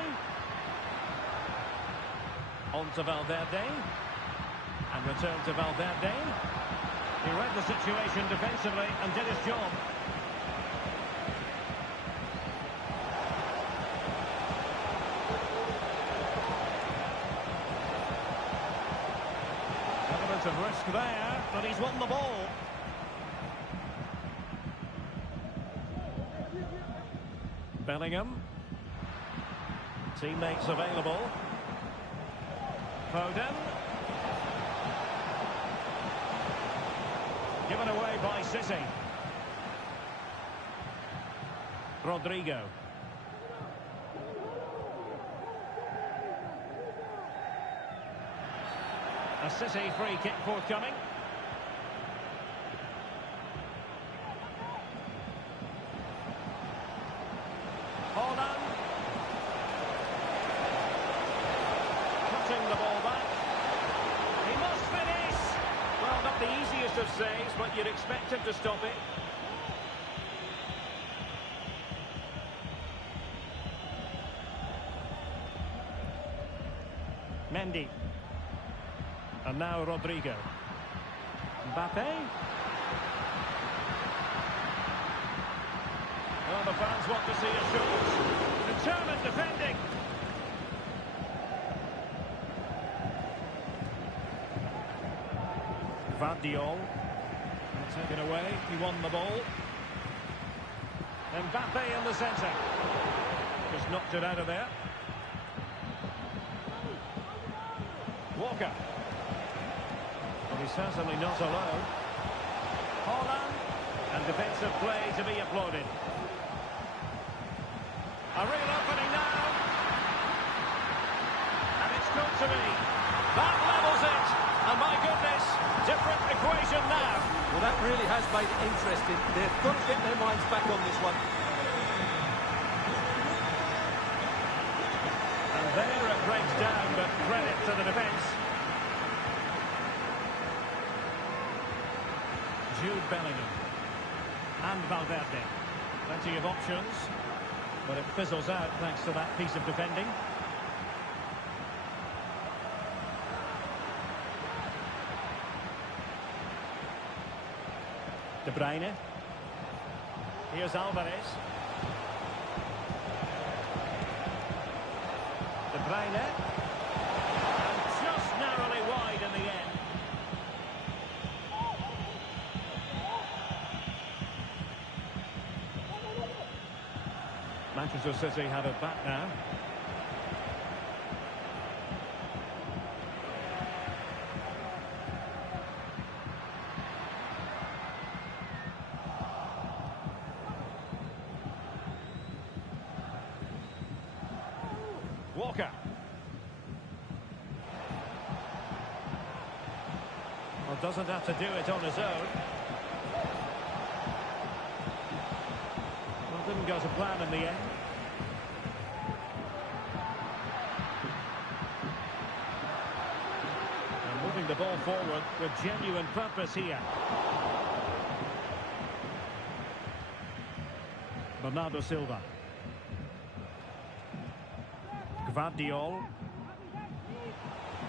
On to Valverde. And return to Valverde. He read the situation defensively and did his job. Evidence of risk there, but he's won the ball. Bellingham. Teammates available. Foden. Given away by City. Rodrigo. A City free kick forthcoming. Holland. Cutting the ball back. He must finish. Well, not the easiest of saves, but you'd expect him to stop it. Mendy. And now Rodrigo. Mbappe. Well, the fans want to see a shot. Determined defending. Gvardiol. Taken away. He won the ball. Mbappe in the centre. Just knocked it out of there. Walker. But he's certainly not alone. Holland. And defensive play to be applauded. A real opening now. And it's got to be. That levels it. And my goodness, different equation now. Well, that really has made it interesting. They've got to get their minds back on this one. And there it breaks down, but credit to the defence. Jude Bellingham. And Valverde. Plenty of options. But it fizzles out thanks to that piece of defending. De Bruyne. Here's Alvarez. De Bruyne. And just narrowly wide in the end. Manchester City have it back now. Walker. Well, doesn't have to do it on his own. Well, didn't go to plan in the end. And moving the ball forward with genuine purpose here. Bernardo Silva. Gvardiol.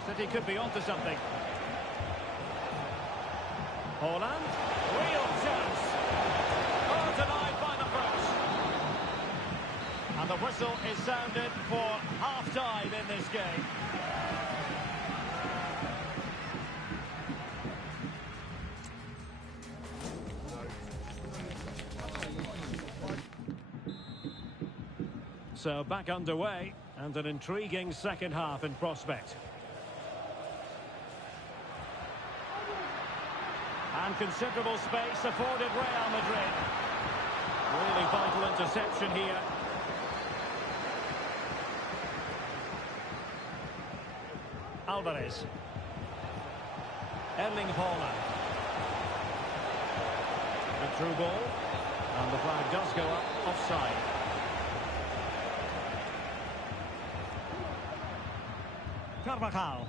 City could be onto something. Holland. Real chance. Oh, denied by the post. And the whistle is sounded for half-time in this game. So back underway. And an intriguing second half in prospect. And considerable space afforded Real Madrid. Really vital interception here. Alvarez. Erling Haaland. The through ball. And the flag does go up offside. Carvajal.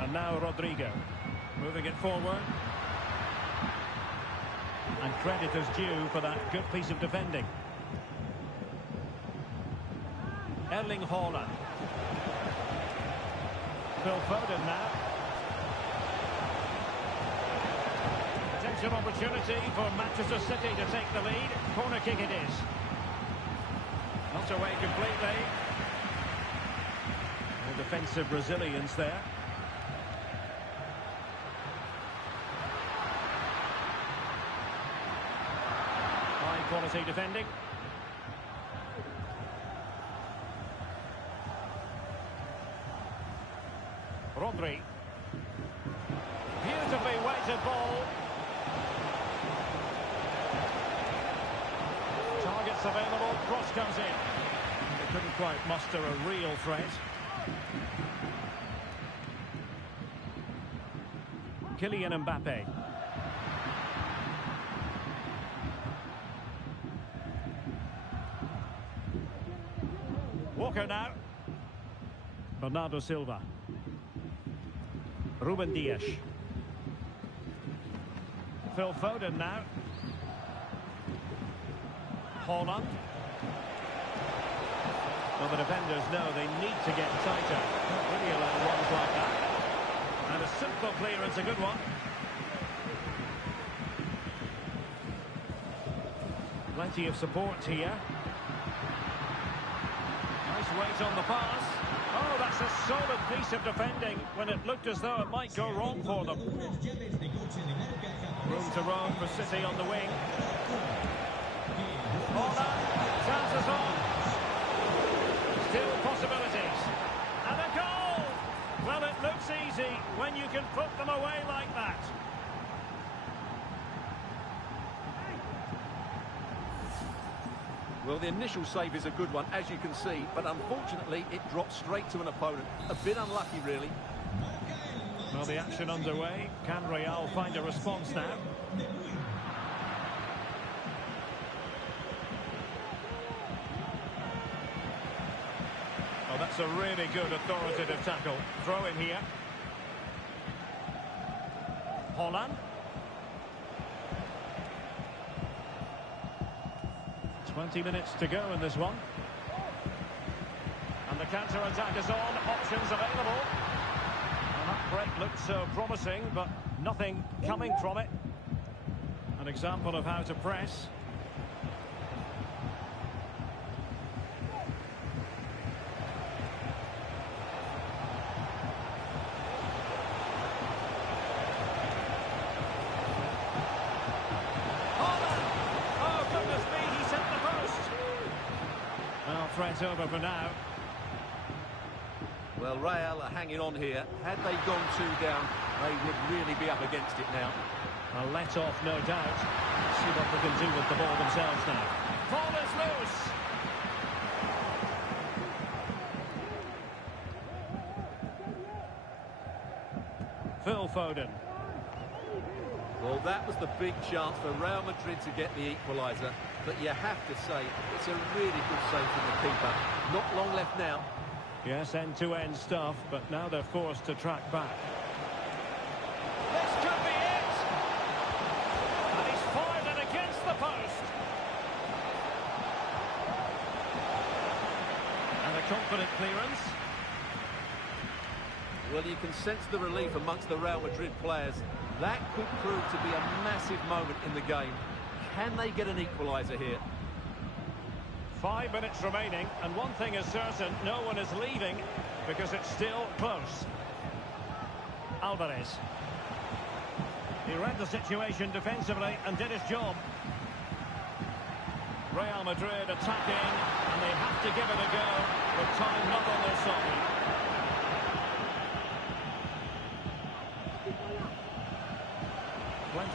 And now Rodrigo. Moving it forward. And credit is due for that good piece of defending. Erling Haaland. Phil Foden now. Potential opportunity for Manchester City to take the lead. Corner kick it is. Not away completely. No defensive resilience there. High quality defending. Rodri. Beautifully weighted ball. Targets available, cross comes in. They couldn't quite muster a real threat. Kylian Mbappe. Walker now. Bernardo Silva. Ruben Dias. Phil Foden now. Haaland. Well, the defenders know they need to get tighter. Don't really allow ones like that. And a simple clearance, a good one. Plenty of support here. Nice weight on the pass. Oh, that's a solid piece of defending when it looked as though it might go wrong for them. Room to roam for City on the wing. Haaland, chances on. Still possibilities. And a goal! Well, it looks easy when you can put them away like that. Well, the initial save is a good one, as you can see, but unfortunately it dropped straight to an opponent. A bit unlucky, really. Well, the action underway. Can Real find a response now? Oh, that's a really good authoritative tackle. Throw in here. Haaland. 20 minutes to go in this one. And the counter-attack is on. Options available. And that break looked so promising, but nothing coming from it. An example of how to press. Threat over for now. Well, Real are hanging on here. Had they gone 2 down, they would really be up against it now. A let-off, no doubt. See what they can do with the ball themselves now. Ball is loose. Phil Foden. Well, that was the big chance for Real Madrid to get the equaliser. But you have to say, it's a really good save from the keeper. Not long left now. Yes, end-to-end stuff, but now they're forced to track back. This could be it! And he's fired it against the post. And a confident clearance. Well, you can sense the relief amongst the Real Madrid players. That could prove to be a massive moment in the game. Can they get an equaliser here? 5 minutes remaining, and one thing is certain, no one is leaving because it's still close. Alvarez. He read the situation defensively and did his job. Real Madrid attacking, and they have to give it a go with time not on their side.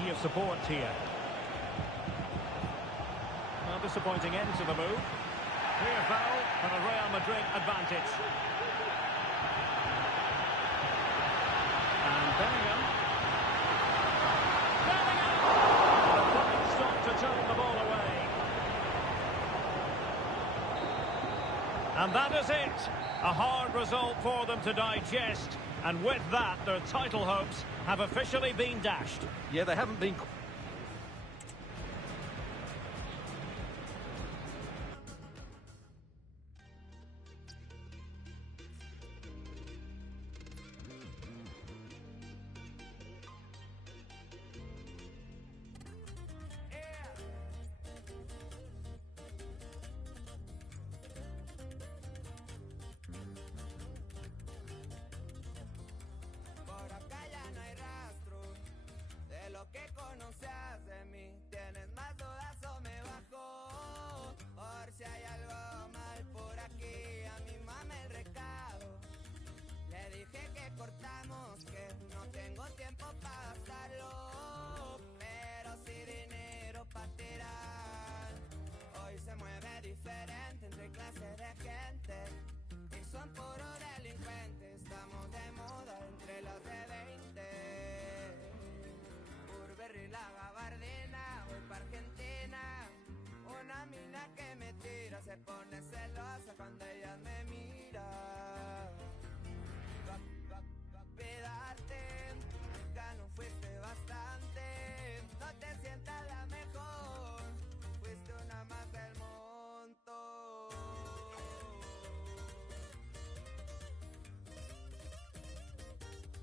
plenty of support here. Well, disappointing end to the move. Clear foul and a Real Madrid advantage. And Bellingham. A fine stop to turn the ball away. And that is it. A hard result for them to digest. And with that, their title hopes have officially been dashed. Yeah, they haven't been... Por acá ya no hay rastro de lo que conocías de mí. ¿Tienes más dudas o me bajo? Por si hay algo mal por aquí, a mi mamá el recado. Le dije que cortamos, que no tengo tiempo para gastarlo, pero sí dinero para tirar. Hoy se mueve diferente entre clases de gente y son puros delincuentes. Estamos de moda entre los de 20. Burberry, la gabardina, voy pa' Argentina. Una mina que me tira, se pone celosa cuando ella me mira. Cuidarte, nunca no fuiste bastante. No te sientas la mejor, fuiste una más del montón.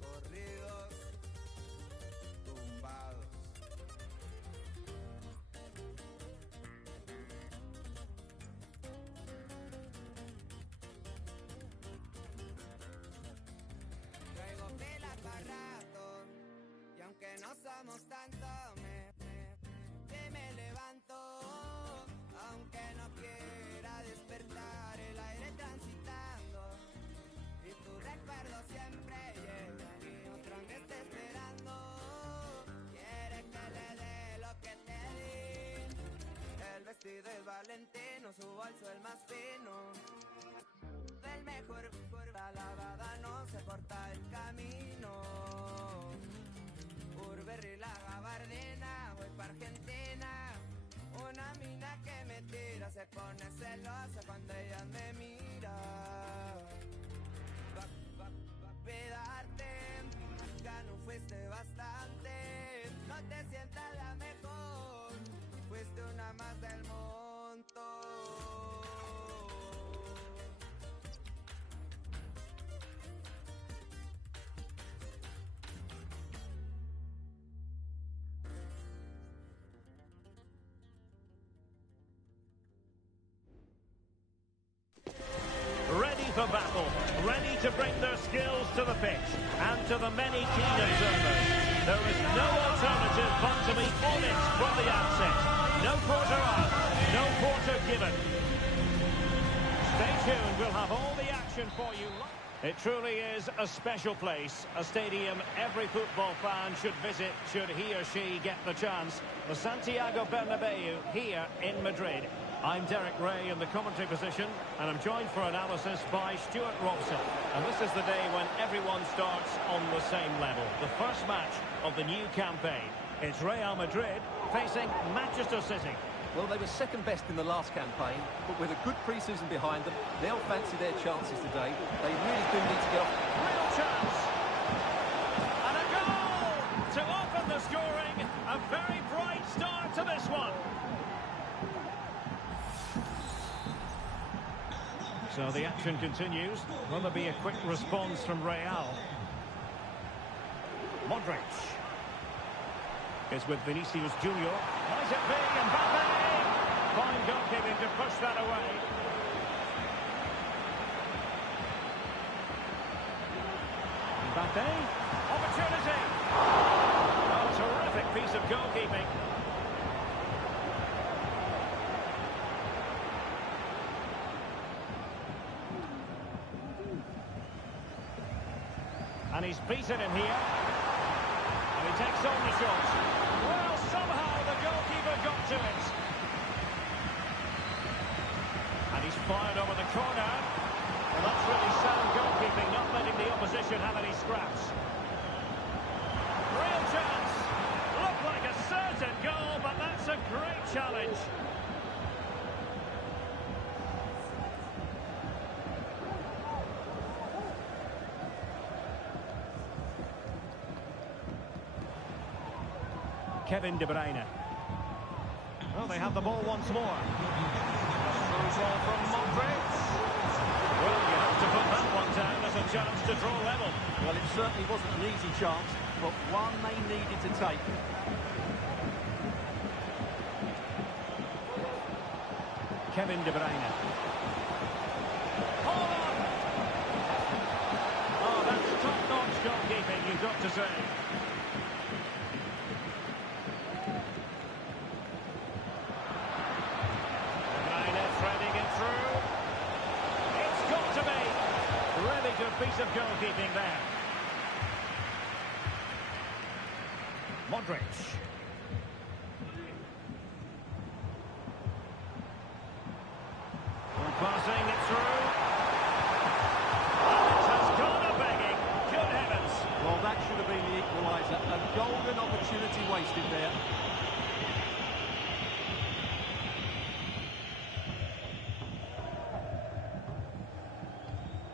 Corridos, tumbados. Traigo pilas para rato, y aunque no somos tanto, me levanto. Aunque no quiera despertar, el aire transitando, y tu recuerdo siempre llega y otra me está esperando. Quiere que le dé lo que te di. El vestido es Valentino, su bolso el más fino. Del mejor curva lavada no se corta el camino. Burberry, la gabardina, voy pa' Argentina. Una mina que me tira, se pone celosa cuando ella me mira. Cuidarte, nunca no fuiste bastante. No te sientas la mejor, fuiste una más del montón. Ready for battle, ready to bring their skills to the pitch, and to the many keen observers, there is no alternative but to be honest from the outset. No quarter out, no quarter given. Stay tuned, we'll have all the action for you. It truly is a special place, a stadium every football fan should visit should he or she get the chance. The Santiago Bernabeu here in Madrid. I'm Derek Ray in the commentary position, and I'm joined for analysis by Stuart Robson. And this is the day when everyone starts on the same level. The first match of the new campaign. It's Real Madrid facing Manchester City. Well, they were second best in the last campaign, but with a good pre-season behind them, they'll fancy their chances today. They really do need to get off. Real chance! And a goal to open the scoring. A very bright start to this one. So the action continues. Will there be a quick response from Real? Modric is with Vinicius Junior. Might it be Mbappe? Fine goalkeeping to push that away. Mbappe, opportunity. Oh, terrific piece of goalkeeping. And he's beaten him here. And he takes on the shot. fired over the corner. Well, that's really sound goalkeeping, not letting the opposition have any scraps. Real chance. Looked like a certain goal, but that's a great challenge. Kevin De Bruyne. Well, they have the ball once more. Through ball from Modric. Well, you have to put that one down as a chance to draw level. Well, it certainly wasn't an easy chance, but one they needed to take. Kevin De Bruyne. Hold on! Oh, that's top-notch goalkeeping, you've got to say. Really good piece of goalkeeping there. Modric. Passing it through. And it has gone a-begging. Good heavens. Well, that should have been the equaliser. A golden opportunity wasted there.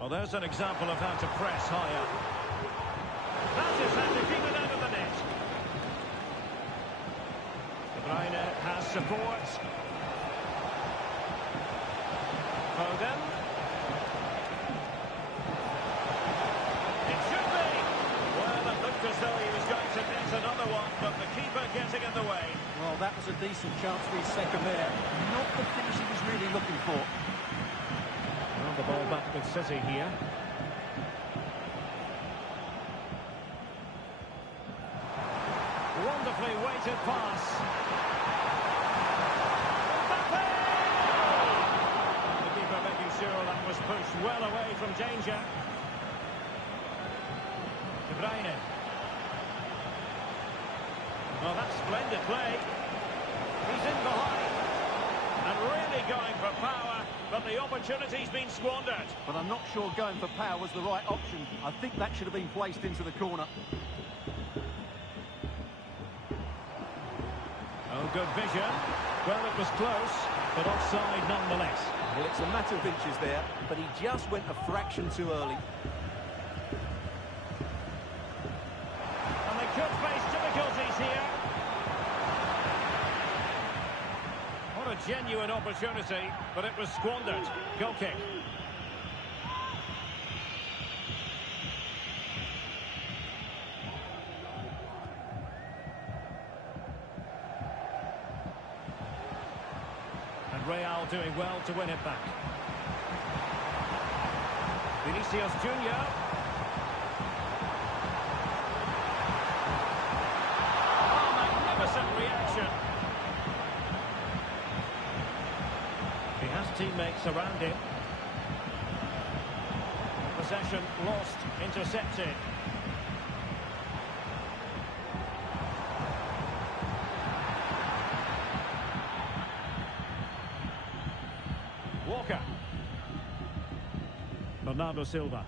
Well, there's an example of how to press high up. That is how to keep it out of the net. De Bruyne has support. Foden. It should be. Well, it looked as though he was going to miss another one, but the keeper getting in the way. Well, that was a decent chance for his second there. Not the finish he was really looking for. The ball back with City here. Wonderfully weighted pass. Mbappe! The keeper making sure that was pushed well away from danger. De Bruyne. Well, that's splendid play. He's in behind. And really going for power, but the opportunity's been squandered. But I'm not sure going for power was the right option. I think that should have been placed into the corner. Oh, good vision. Well, it was close, but offside nonetheless. Well, it's a matter of inches there, but he just went a fraction too early. And they could face difficulties here. What a genuine opportunity, but it was squandered. Goal kick. And Real doing well to win it back. Vinicius Junior. Oh, magnificent reaction. He has teammates around him. Possession lost, intercepted. Walker. Bernardo Silva.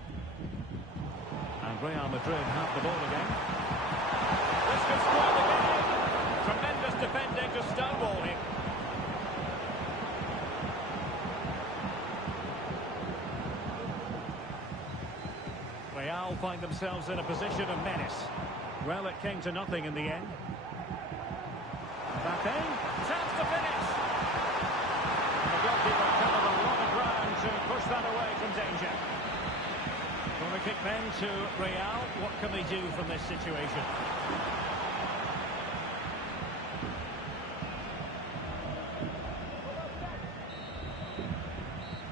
And Real Madrid have the ball again. This could spoil the game. Tremendous defending to stonewall him. Real find themselves in a position of menace. Well, it came to nothing in the end. Mbappe, chance to finish. The goalkeeper covered a lot of ground to push that away from danger. Corner kick then to Real. What can they do from this situation?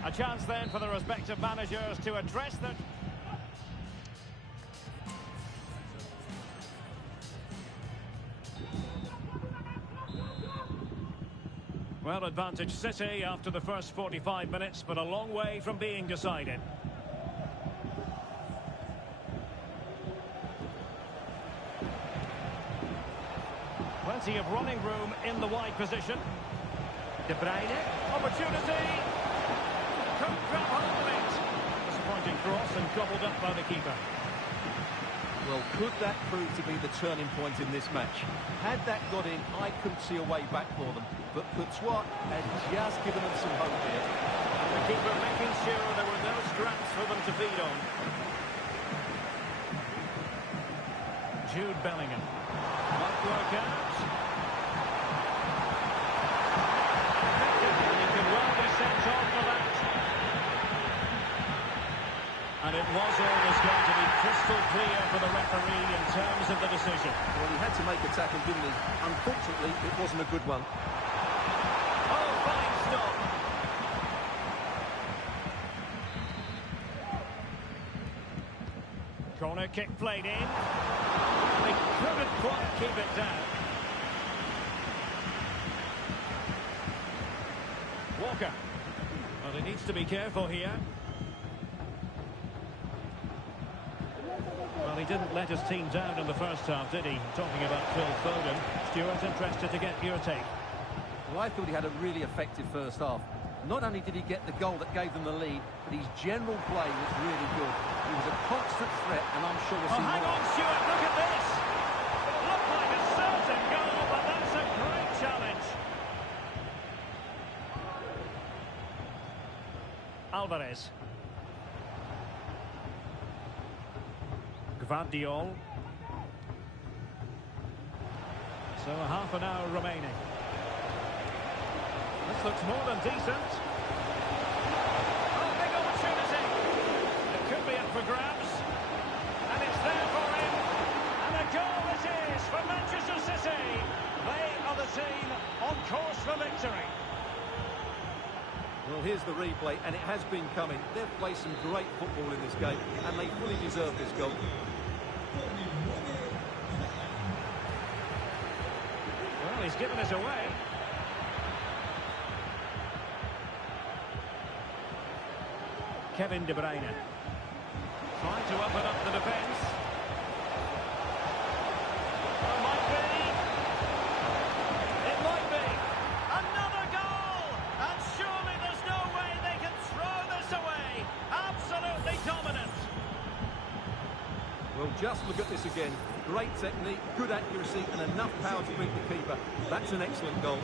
A chance then for the respective managers to address the... Well, advantage City after the first 45 minutes, but a long way from being decided. Plenty of running room in the wide position. De Bruyne, opportunity. gobbled up by the keeper. Well, could that prove to be the turning point in this match? Had that got in, I couldn't see a way back for them. But Courtois had just given them some hope here. And the keeper making sure there were no scraps for them to feed on. Jude Bellingham. Might work out. And he could well be sent off for that. And it was always going to be crystal clear for the referee in terms of the decision. Well, he had to make a tackle, didn't he? Unfortunately, it wasn't a good one. Oh, fine stop. Corner kick played in. They couldn't quite keep it down. Walker. Well, he needs to be careful here. Well, he didn't let his team down in the first half, did he? Talking about Phil Foden. Stuart, interested to get your take. Well, I thought he had a really effective first half. Not only did he get the goal that gave them the lead, but his general play was really good. He was a constant threat, and I'm sure we'll see hang more. on, Stuart, look at this! It looked like a certain goal, but that's a great challenge. Alvarez. Gvardiol. So a half an hour remaining. This looks more than decent. Oh, big opportunity. It could be up for grabs. And it's there for him. And a goal it is for Manchester City. They are the team on course for victory. Well, here's the replay, and it has been coming. They've played some great football in this game, and they fully deserve this goal. Well, he's given us away. Kevin De Bruyne. Trying to open up the defence. It might be. It might be. Another goal! And surely there's no way they can throw this away. Absolutely dominant. Well, just look at this again. Great technique, good accuracy, and enough power to beat the keeper. That's an excellent goal.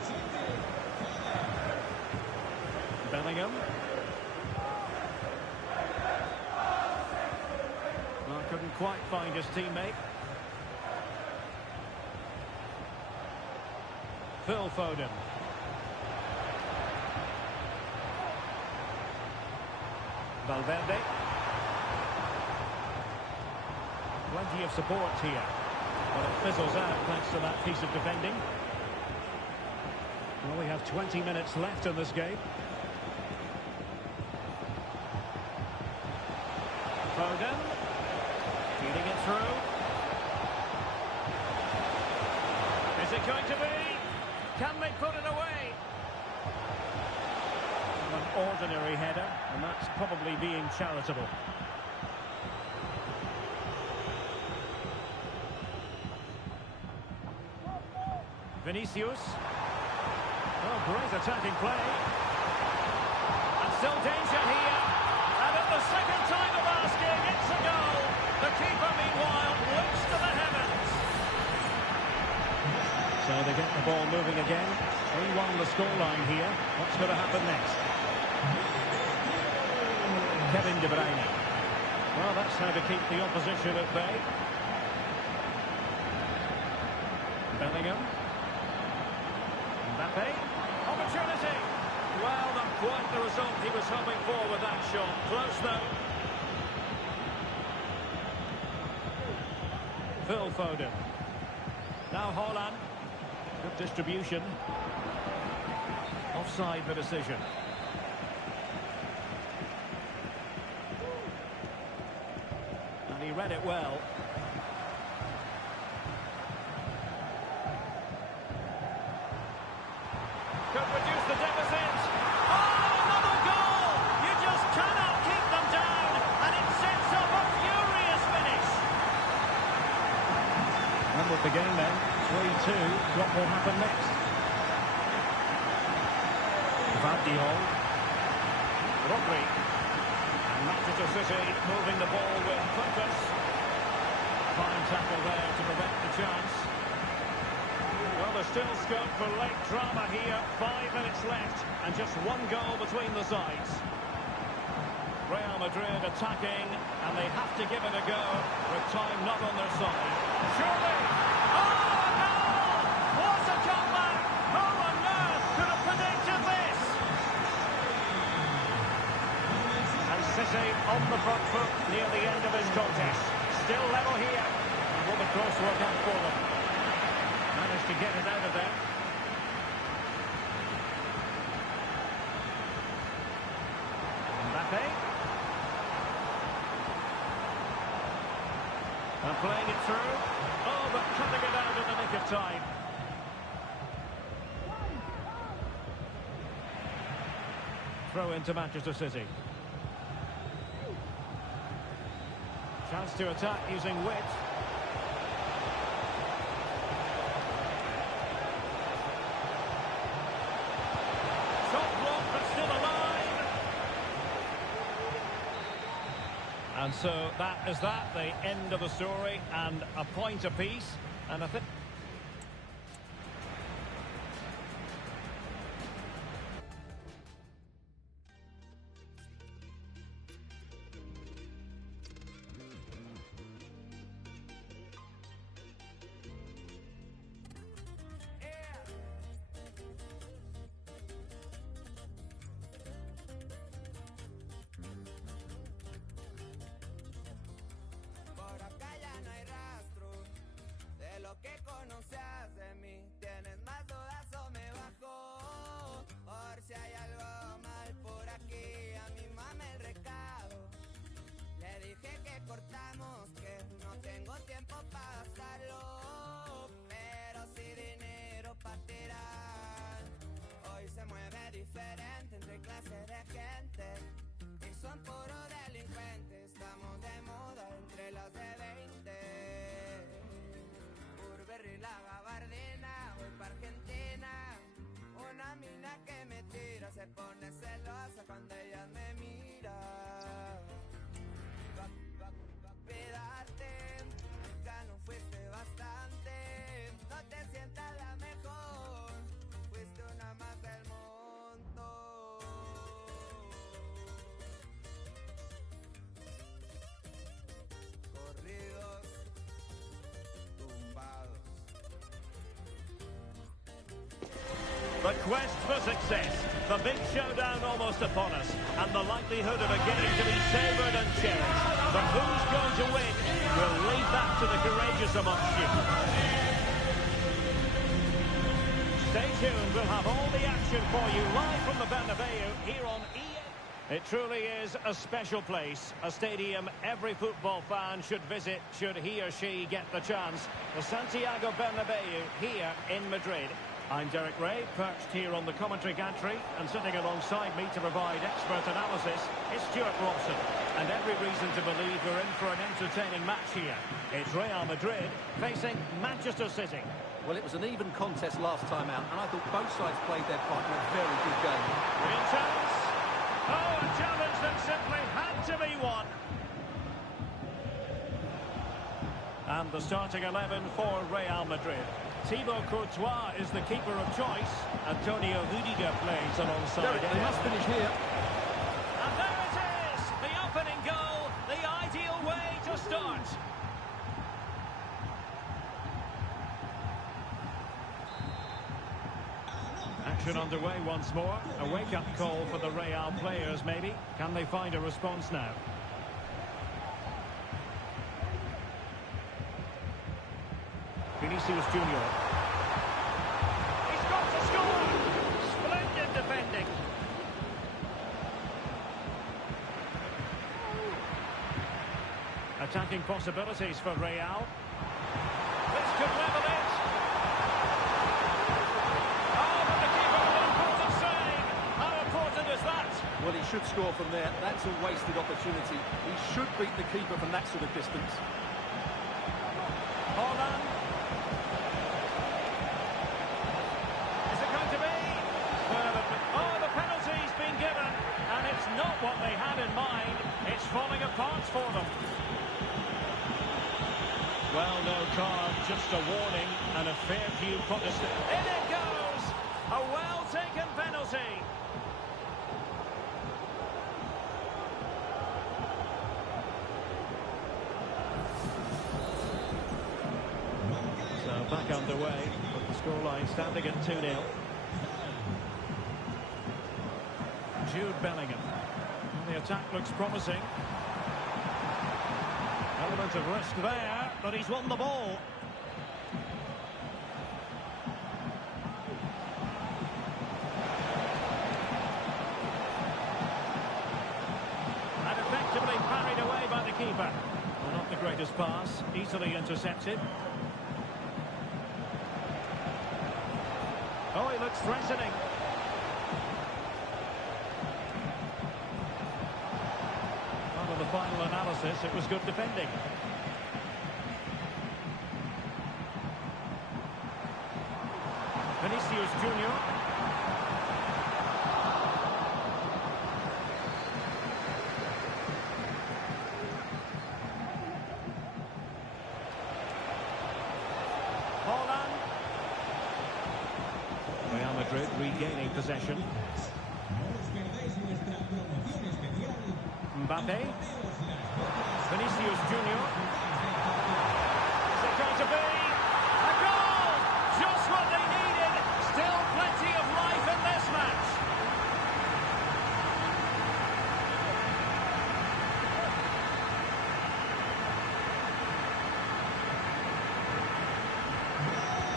Bellingham. Well, couldn't quite find his teammate. Phil Foden. Valverde. Plenty of support here. But it fizzles out thanks to that piece of defending. Well, we have 20 minutes left in this game. Foden. Feeding it through. Is it going to be? Can they put it away? An ordinary header, and that's probably being charitable. Vinicius. Oh, great attacking play. And still danger here. And at the second time of asking, it's a goal. The keeper, meanwhile, looks to the heavens. So they get the ball moving again. 3-1 the scoreline here. What's going to happen next? Kevin De Bruyne. Well, that's how to keep the opposition at bay. Bellingham. Mbappe. Opportunity. Well, not quite the result he was hoping for with that shot. Close though. Phil Foden. Now Haaland. Good distribution. Offside the decision. And he read it well. Could reduce the deficit. Oh, another goal! You just cannot keep them down, and it sets up a furious finish. And with the game then, 3-2. What will happen next? Gvardiol. Rodri. And Manchester City moving the ball with purpose. Fine tackle there to prevent the chance. Well, there's still scope for late drama here. 5 minutes left and just one goal between the sides. Real Madrid attacking, and they have to give it a go with time not on their side. Surely! Oh, no! What a comeback! Who on earth could have predicted this? And City on the front foot near the end of his contest. Still level here. And will the cross work out for them? Managed to get it out of there. Mbappe. And playing it through. Oh, but cutting it out in the nick of time. Throw into Manchester City. Chance to attack using wit. Shot blocked, but still alive. And so that is that, the end of the story, and a point apiece. And I think... ¿Qué conoces de mí? ¿Tienes más dudas o me bajo? Por si hay algo mal por aquí, a mi mamá el recado. Le dije que cortamos, que no tengo tiempo para gastarlo, pero sí dinero para tirar. Hoy se mueve diferente entre clases de gente y son puros delincuentes. Estamos de moda entre las de 20. La gabardina, voy pa' Argentina. Una mina que me tira, se pone celosa cuando ella me mira. Cuídate, nunca no fuiste bastante. No te sientas la mejor, fuiste una más del montón. Corridos, tumbados. The quest for success, the big showdown almost upon us, and the likelihood of a game to be savoured and cherished. But who's going to win? We'll leave that to the courageous amongst you. Stay tuned, we'll have all the action for you live from the Bernabeu here on EA. It truly is a special place, a stadium every football fan should visit should he or she get the chance. The Santiago Bernabeu here in Madrid. I'm Derek Ray, perched here on the commentary gantry, and sitting alongside me to provide expert analysis is Stuart Robson. And every reason to believe we're in for an entertaining match here. It's Real Madrid facing Manchester City. Well, it was an even contest last time out, and I thought both sides played their part in a very good game. Real chance. Oh, a challenge that simply had to be won. And the starting 11 for Real Madrid. Thibaut Courtois is the keeper of choice. Antonio Rudiger plays alongside him. They must finish here. And there it is! The opening goal, the ideal way to start. Action underway once more. A wake-up call for the Real players, maybe. Can they find a response now? Vinicius Junior. He's got to score! Splendid defending. Attacking possibilities for Real. This could level it. Oh, but the keeper with an important save. How important is that? Well, he should score from there. That's a wasted opportunity. He should beat the keeper from that sort of distance. Haaland. Oh, the penalty's been given, and it's not what they had in mind. It's falling apart for them. Well, no card, just a warning and a fair few protestations. In it goes! A well-taken penalty. So back underway, with the scoreline standing at 2-0. Jude Bellingham. The attack looks promising. Element of risk there, but he's won the ball. And effectively parried away by the keeper. Well, not the greatest pass, easily intercepted. Oh, he looks threatening. The final analysis, it was good defending. Vinicius Junior. Haaland. Real Madrid regaining possession. Mbappe. Vinicius Junior. Is it going to be a goal? Just what they needed. Still plenty of life in this match.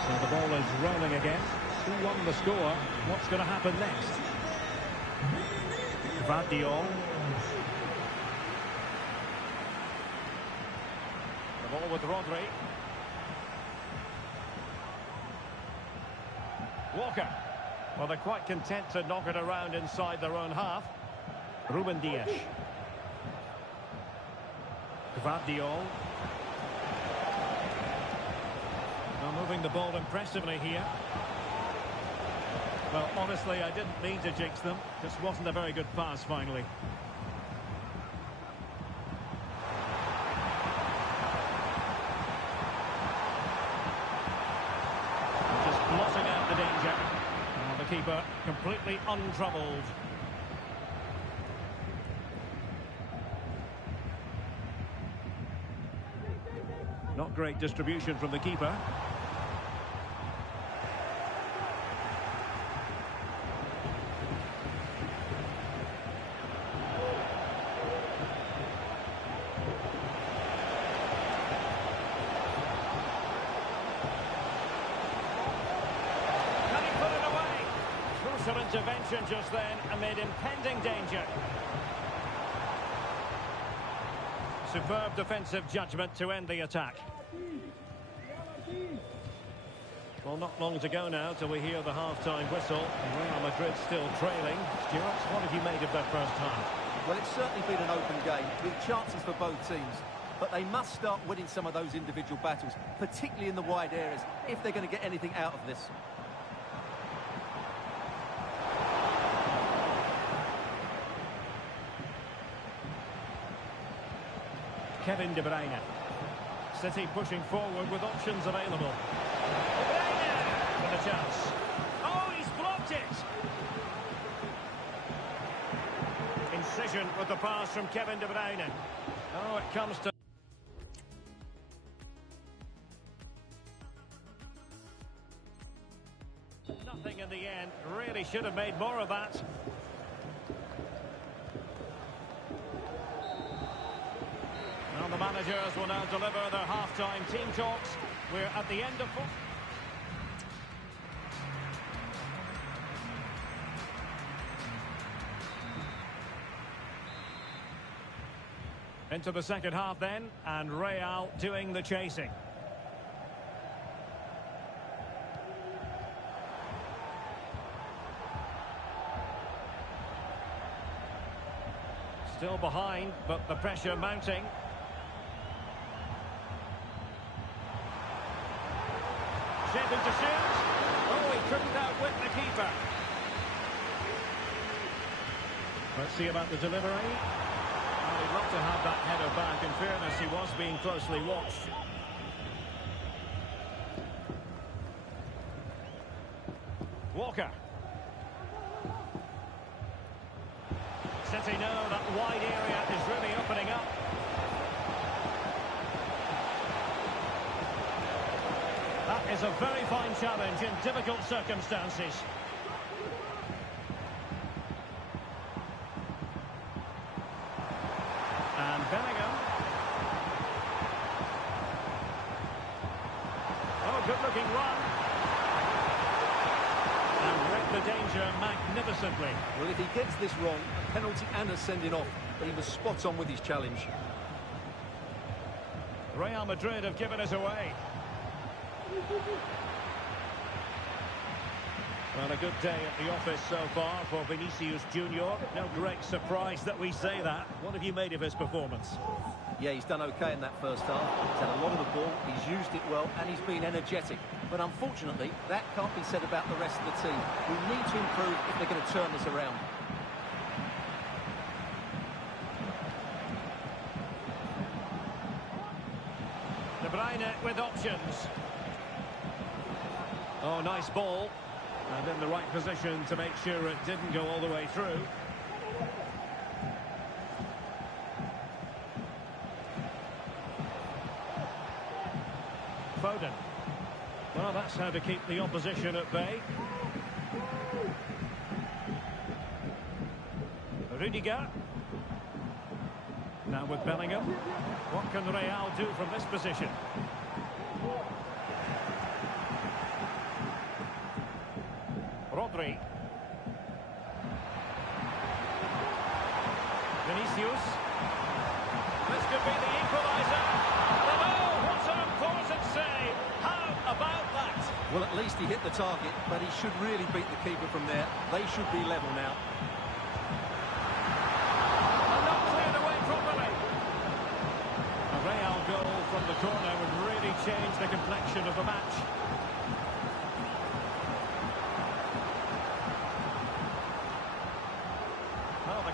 So the ball is rolling again. 2-1 the score. What's going to happen next? Gvardiol. The ball with Rodri. Walker. Well, they're quite content to knock it around inside their own half. Ruben Dias. Gvardiol. Now moving the ball impressively here. Well, honestly, I didn't mean to jinx them. Just wasn't a very good pass, finally. Blotting out the danger. Now the keeper completely untroubled. Not great distribution from the keeper. Intervention just then amid impending danger. Superb defensive judgment to end the attack. Well, not long to go now till we hear the half-time whistle. Real Madrid still trailing. Stuart, what have you made of that first half? Well, it's certainly been an open game with chances for both teams. But they must start winning some of those individual battles, particularly in the wide areas, if they're going to get anything out of this. Kevin De Bruyne. City pushing forward with options available. De Bruyne with a chance. Oh, he's blocked it! Incision with the pass from Kevin De Bruyne. Oh, it comes to... nothing in the end. Really should have made more of that. Well, the managers will now deliver their half-time team talks. We're at the end of... Into the second half then, and Real doing the chasing. Still behind, but the pressure mounting. Shaping to shoot. Oh, he couldn't outwit the keeper. Let's see about the delivery. Well, he'd love to have that header back. In fairness, he was being closely watched. Walker. City know that wide area is really opening up. That is a very fine challenge in difficult circumstances. And Bellingham. Oh, good-looking run. And read the danger magnificently. Well, if he gets this wrong, a penalty and a sending off, but he was spot on with his challenge. Real Madrid have given us away. Well, a good day at the office so far for Vinicius Junior. No great surprise that we say that. What have you made of his performance? Yeah, he's done okay in that first half. He's had a lot of the ball, he's used it well, and he's been energetic. But unfortunately, that can't be said about the rest of the team. We need to improve if they're going to turn this around. De Bruyne with options. Oh, nice ball. And in the right position to make sure it didn't go all the way through. Foden. Well, that's how to keep the opposition at bay. Rudiger. Now with Bellingham. What can Real do from this position? Rodri. Vinicius. This could be the equaliser. Oh, what an important save. How about that? Well, at least he hit the target, but he should really beat the keeper from there. They should be level now. And not cleared away properly. A Real goal from the corner would really change the complexion of the match.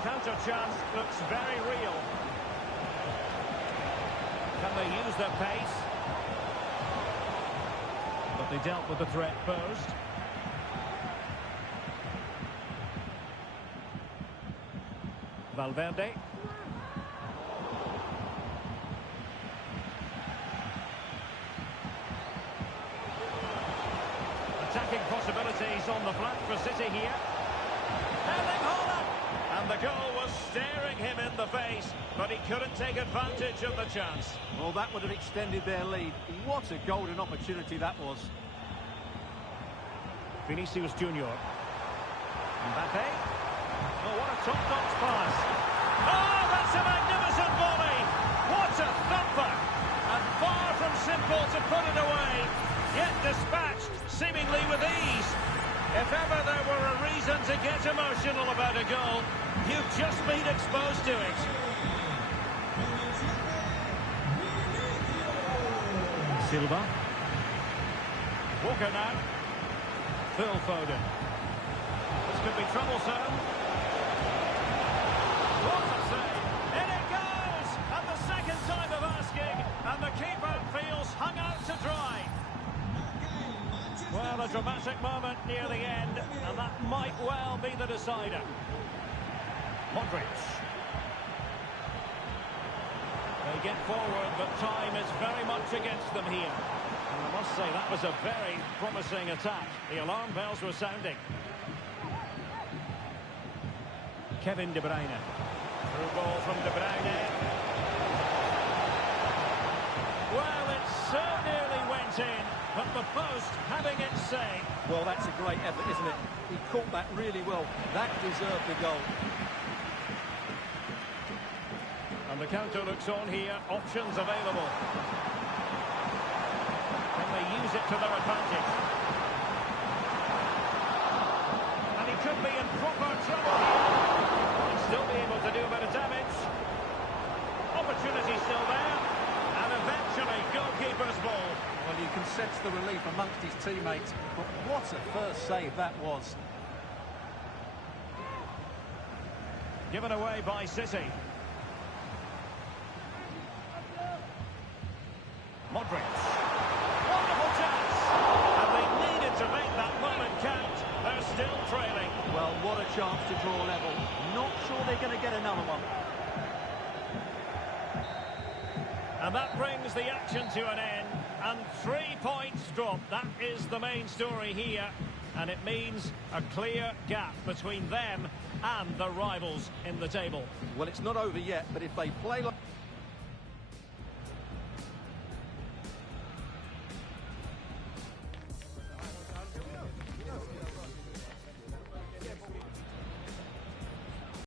Counter chance looks very real. Can they use their pace? But they dealt with the threat posed. Valverde. Attacking possibilities on the flank for City here. Erling Haaland! And the goal was staring him in the face, but he couldn't take advantage of the chance. Well, that would have extended their lead. What a golden opportunity that was. Vinicius Junior. Mbappe. Oh, what a top-notch pass. Oh, that's a magnificent volley. What a thumper. And far from simple to put it away, yet dispatched seemingly with ease. If ever there were a reason to get emotional about a goal, you've just been exposed to it. Silva. Walker now. Phil Foden. This could be troublesome. What a save! In it goes! And the second time of asking, and the keeper feels hung out to dry. Well, a dramatic moment near the end, and that might well be the decider. Modric. They get forward, but time is very much against them here. And I must say, that was a very promising attack. The alarm bells were sounding. Kevin De Bruyne. Through ball from De Bruyne. Well, it so nearly went in, but the post having its say. Well, that's a great effort, isn't it? He caught that really well. That deserved the goal. And the counter looks on here. Options available. Can they use it to their advantage? And he could be in proper trouble here. He'll still be able to do a bit of damage. Opportunity still there. And eventually, goalkeeper's ball. Well, you can sense the relief amongst his teammates. But what a first save that was. Given away by City. Modric. Wonderful chance. And they needed to make that moment count. They're still trailing. Well, what a chance to draw level. Not sure they're going to get another one. And that brings the action to an end. And 3 points dropped. That is the main story here. And it means a clear gap between them and the rivals in the table. Well, it's not over yet, but if they play like...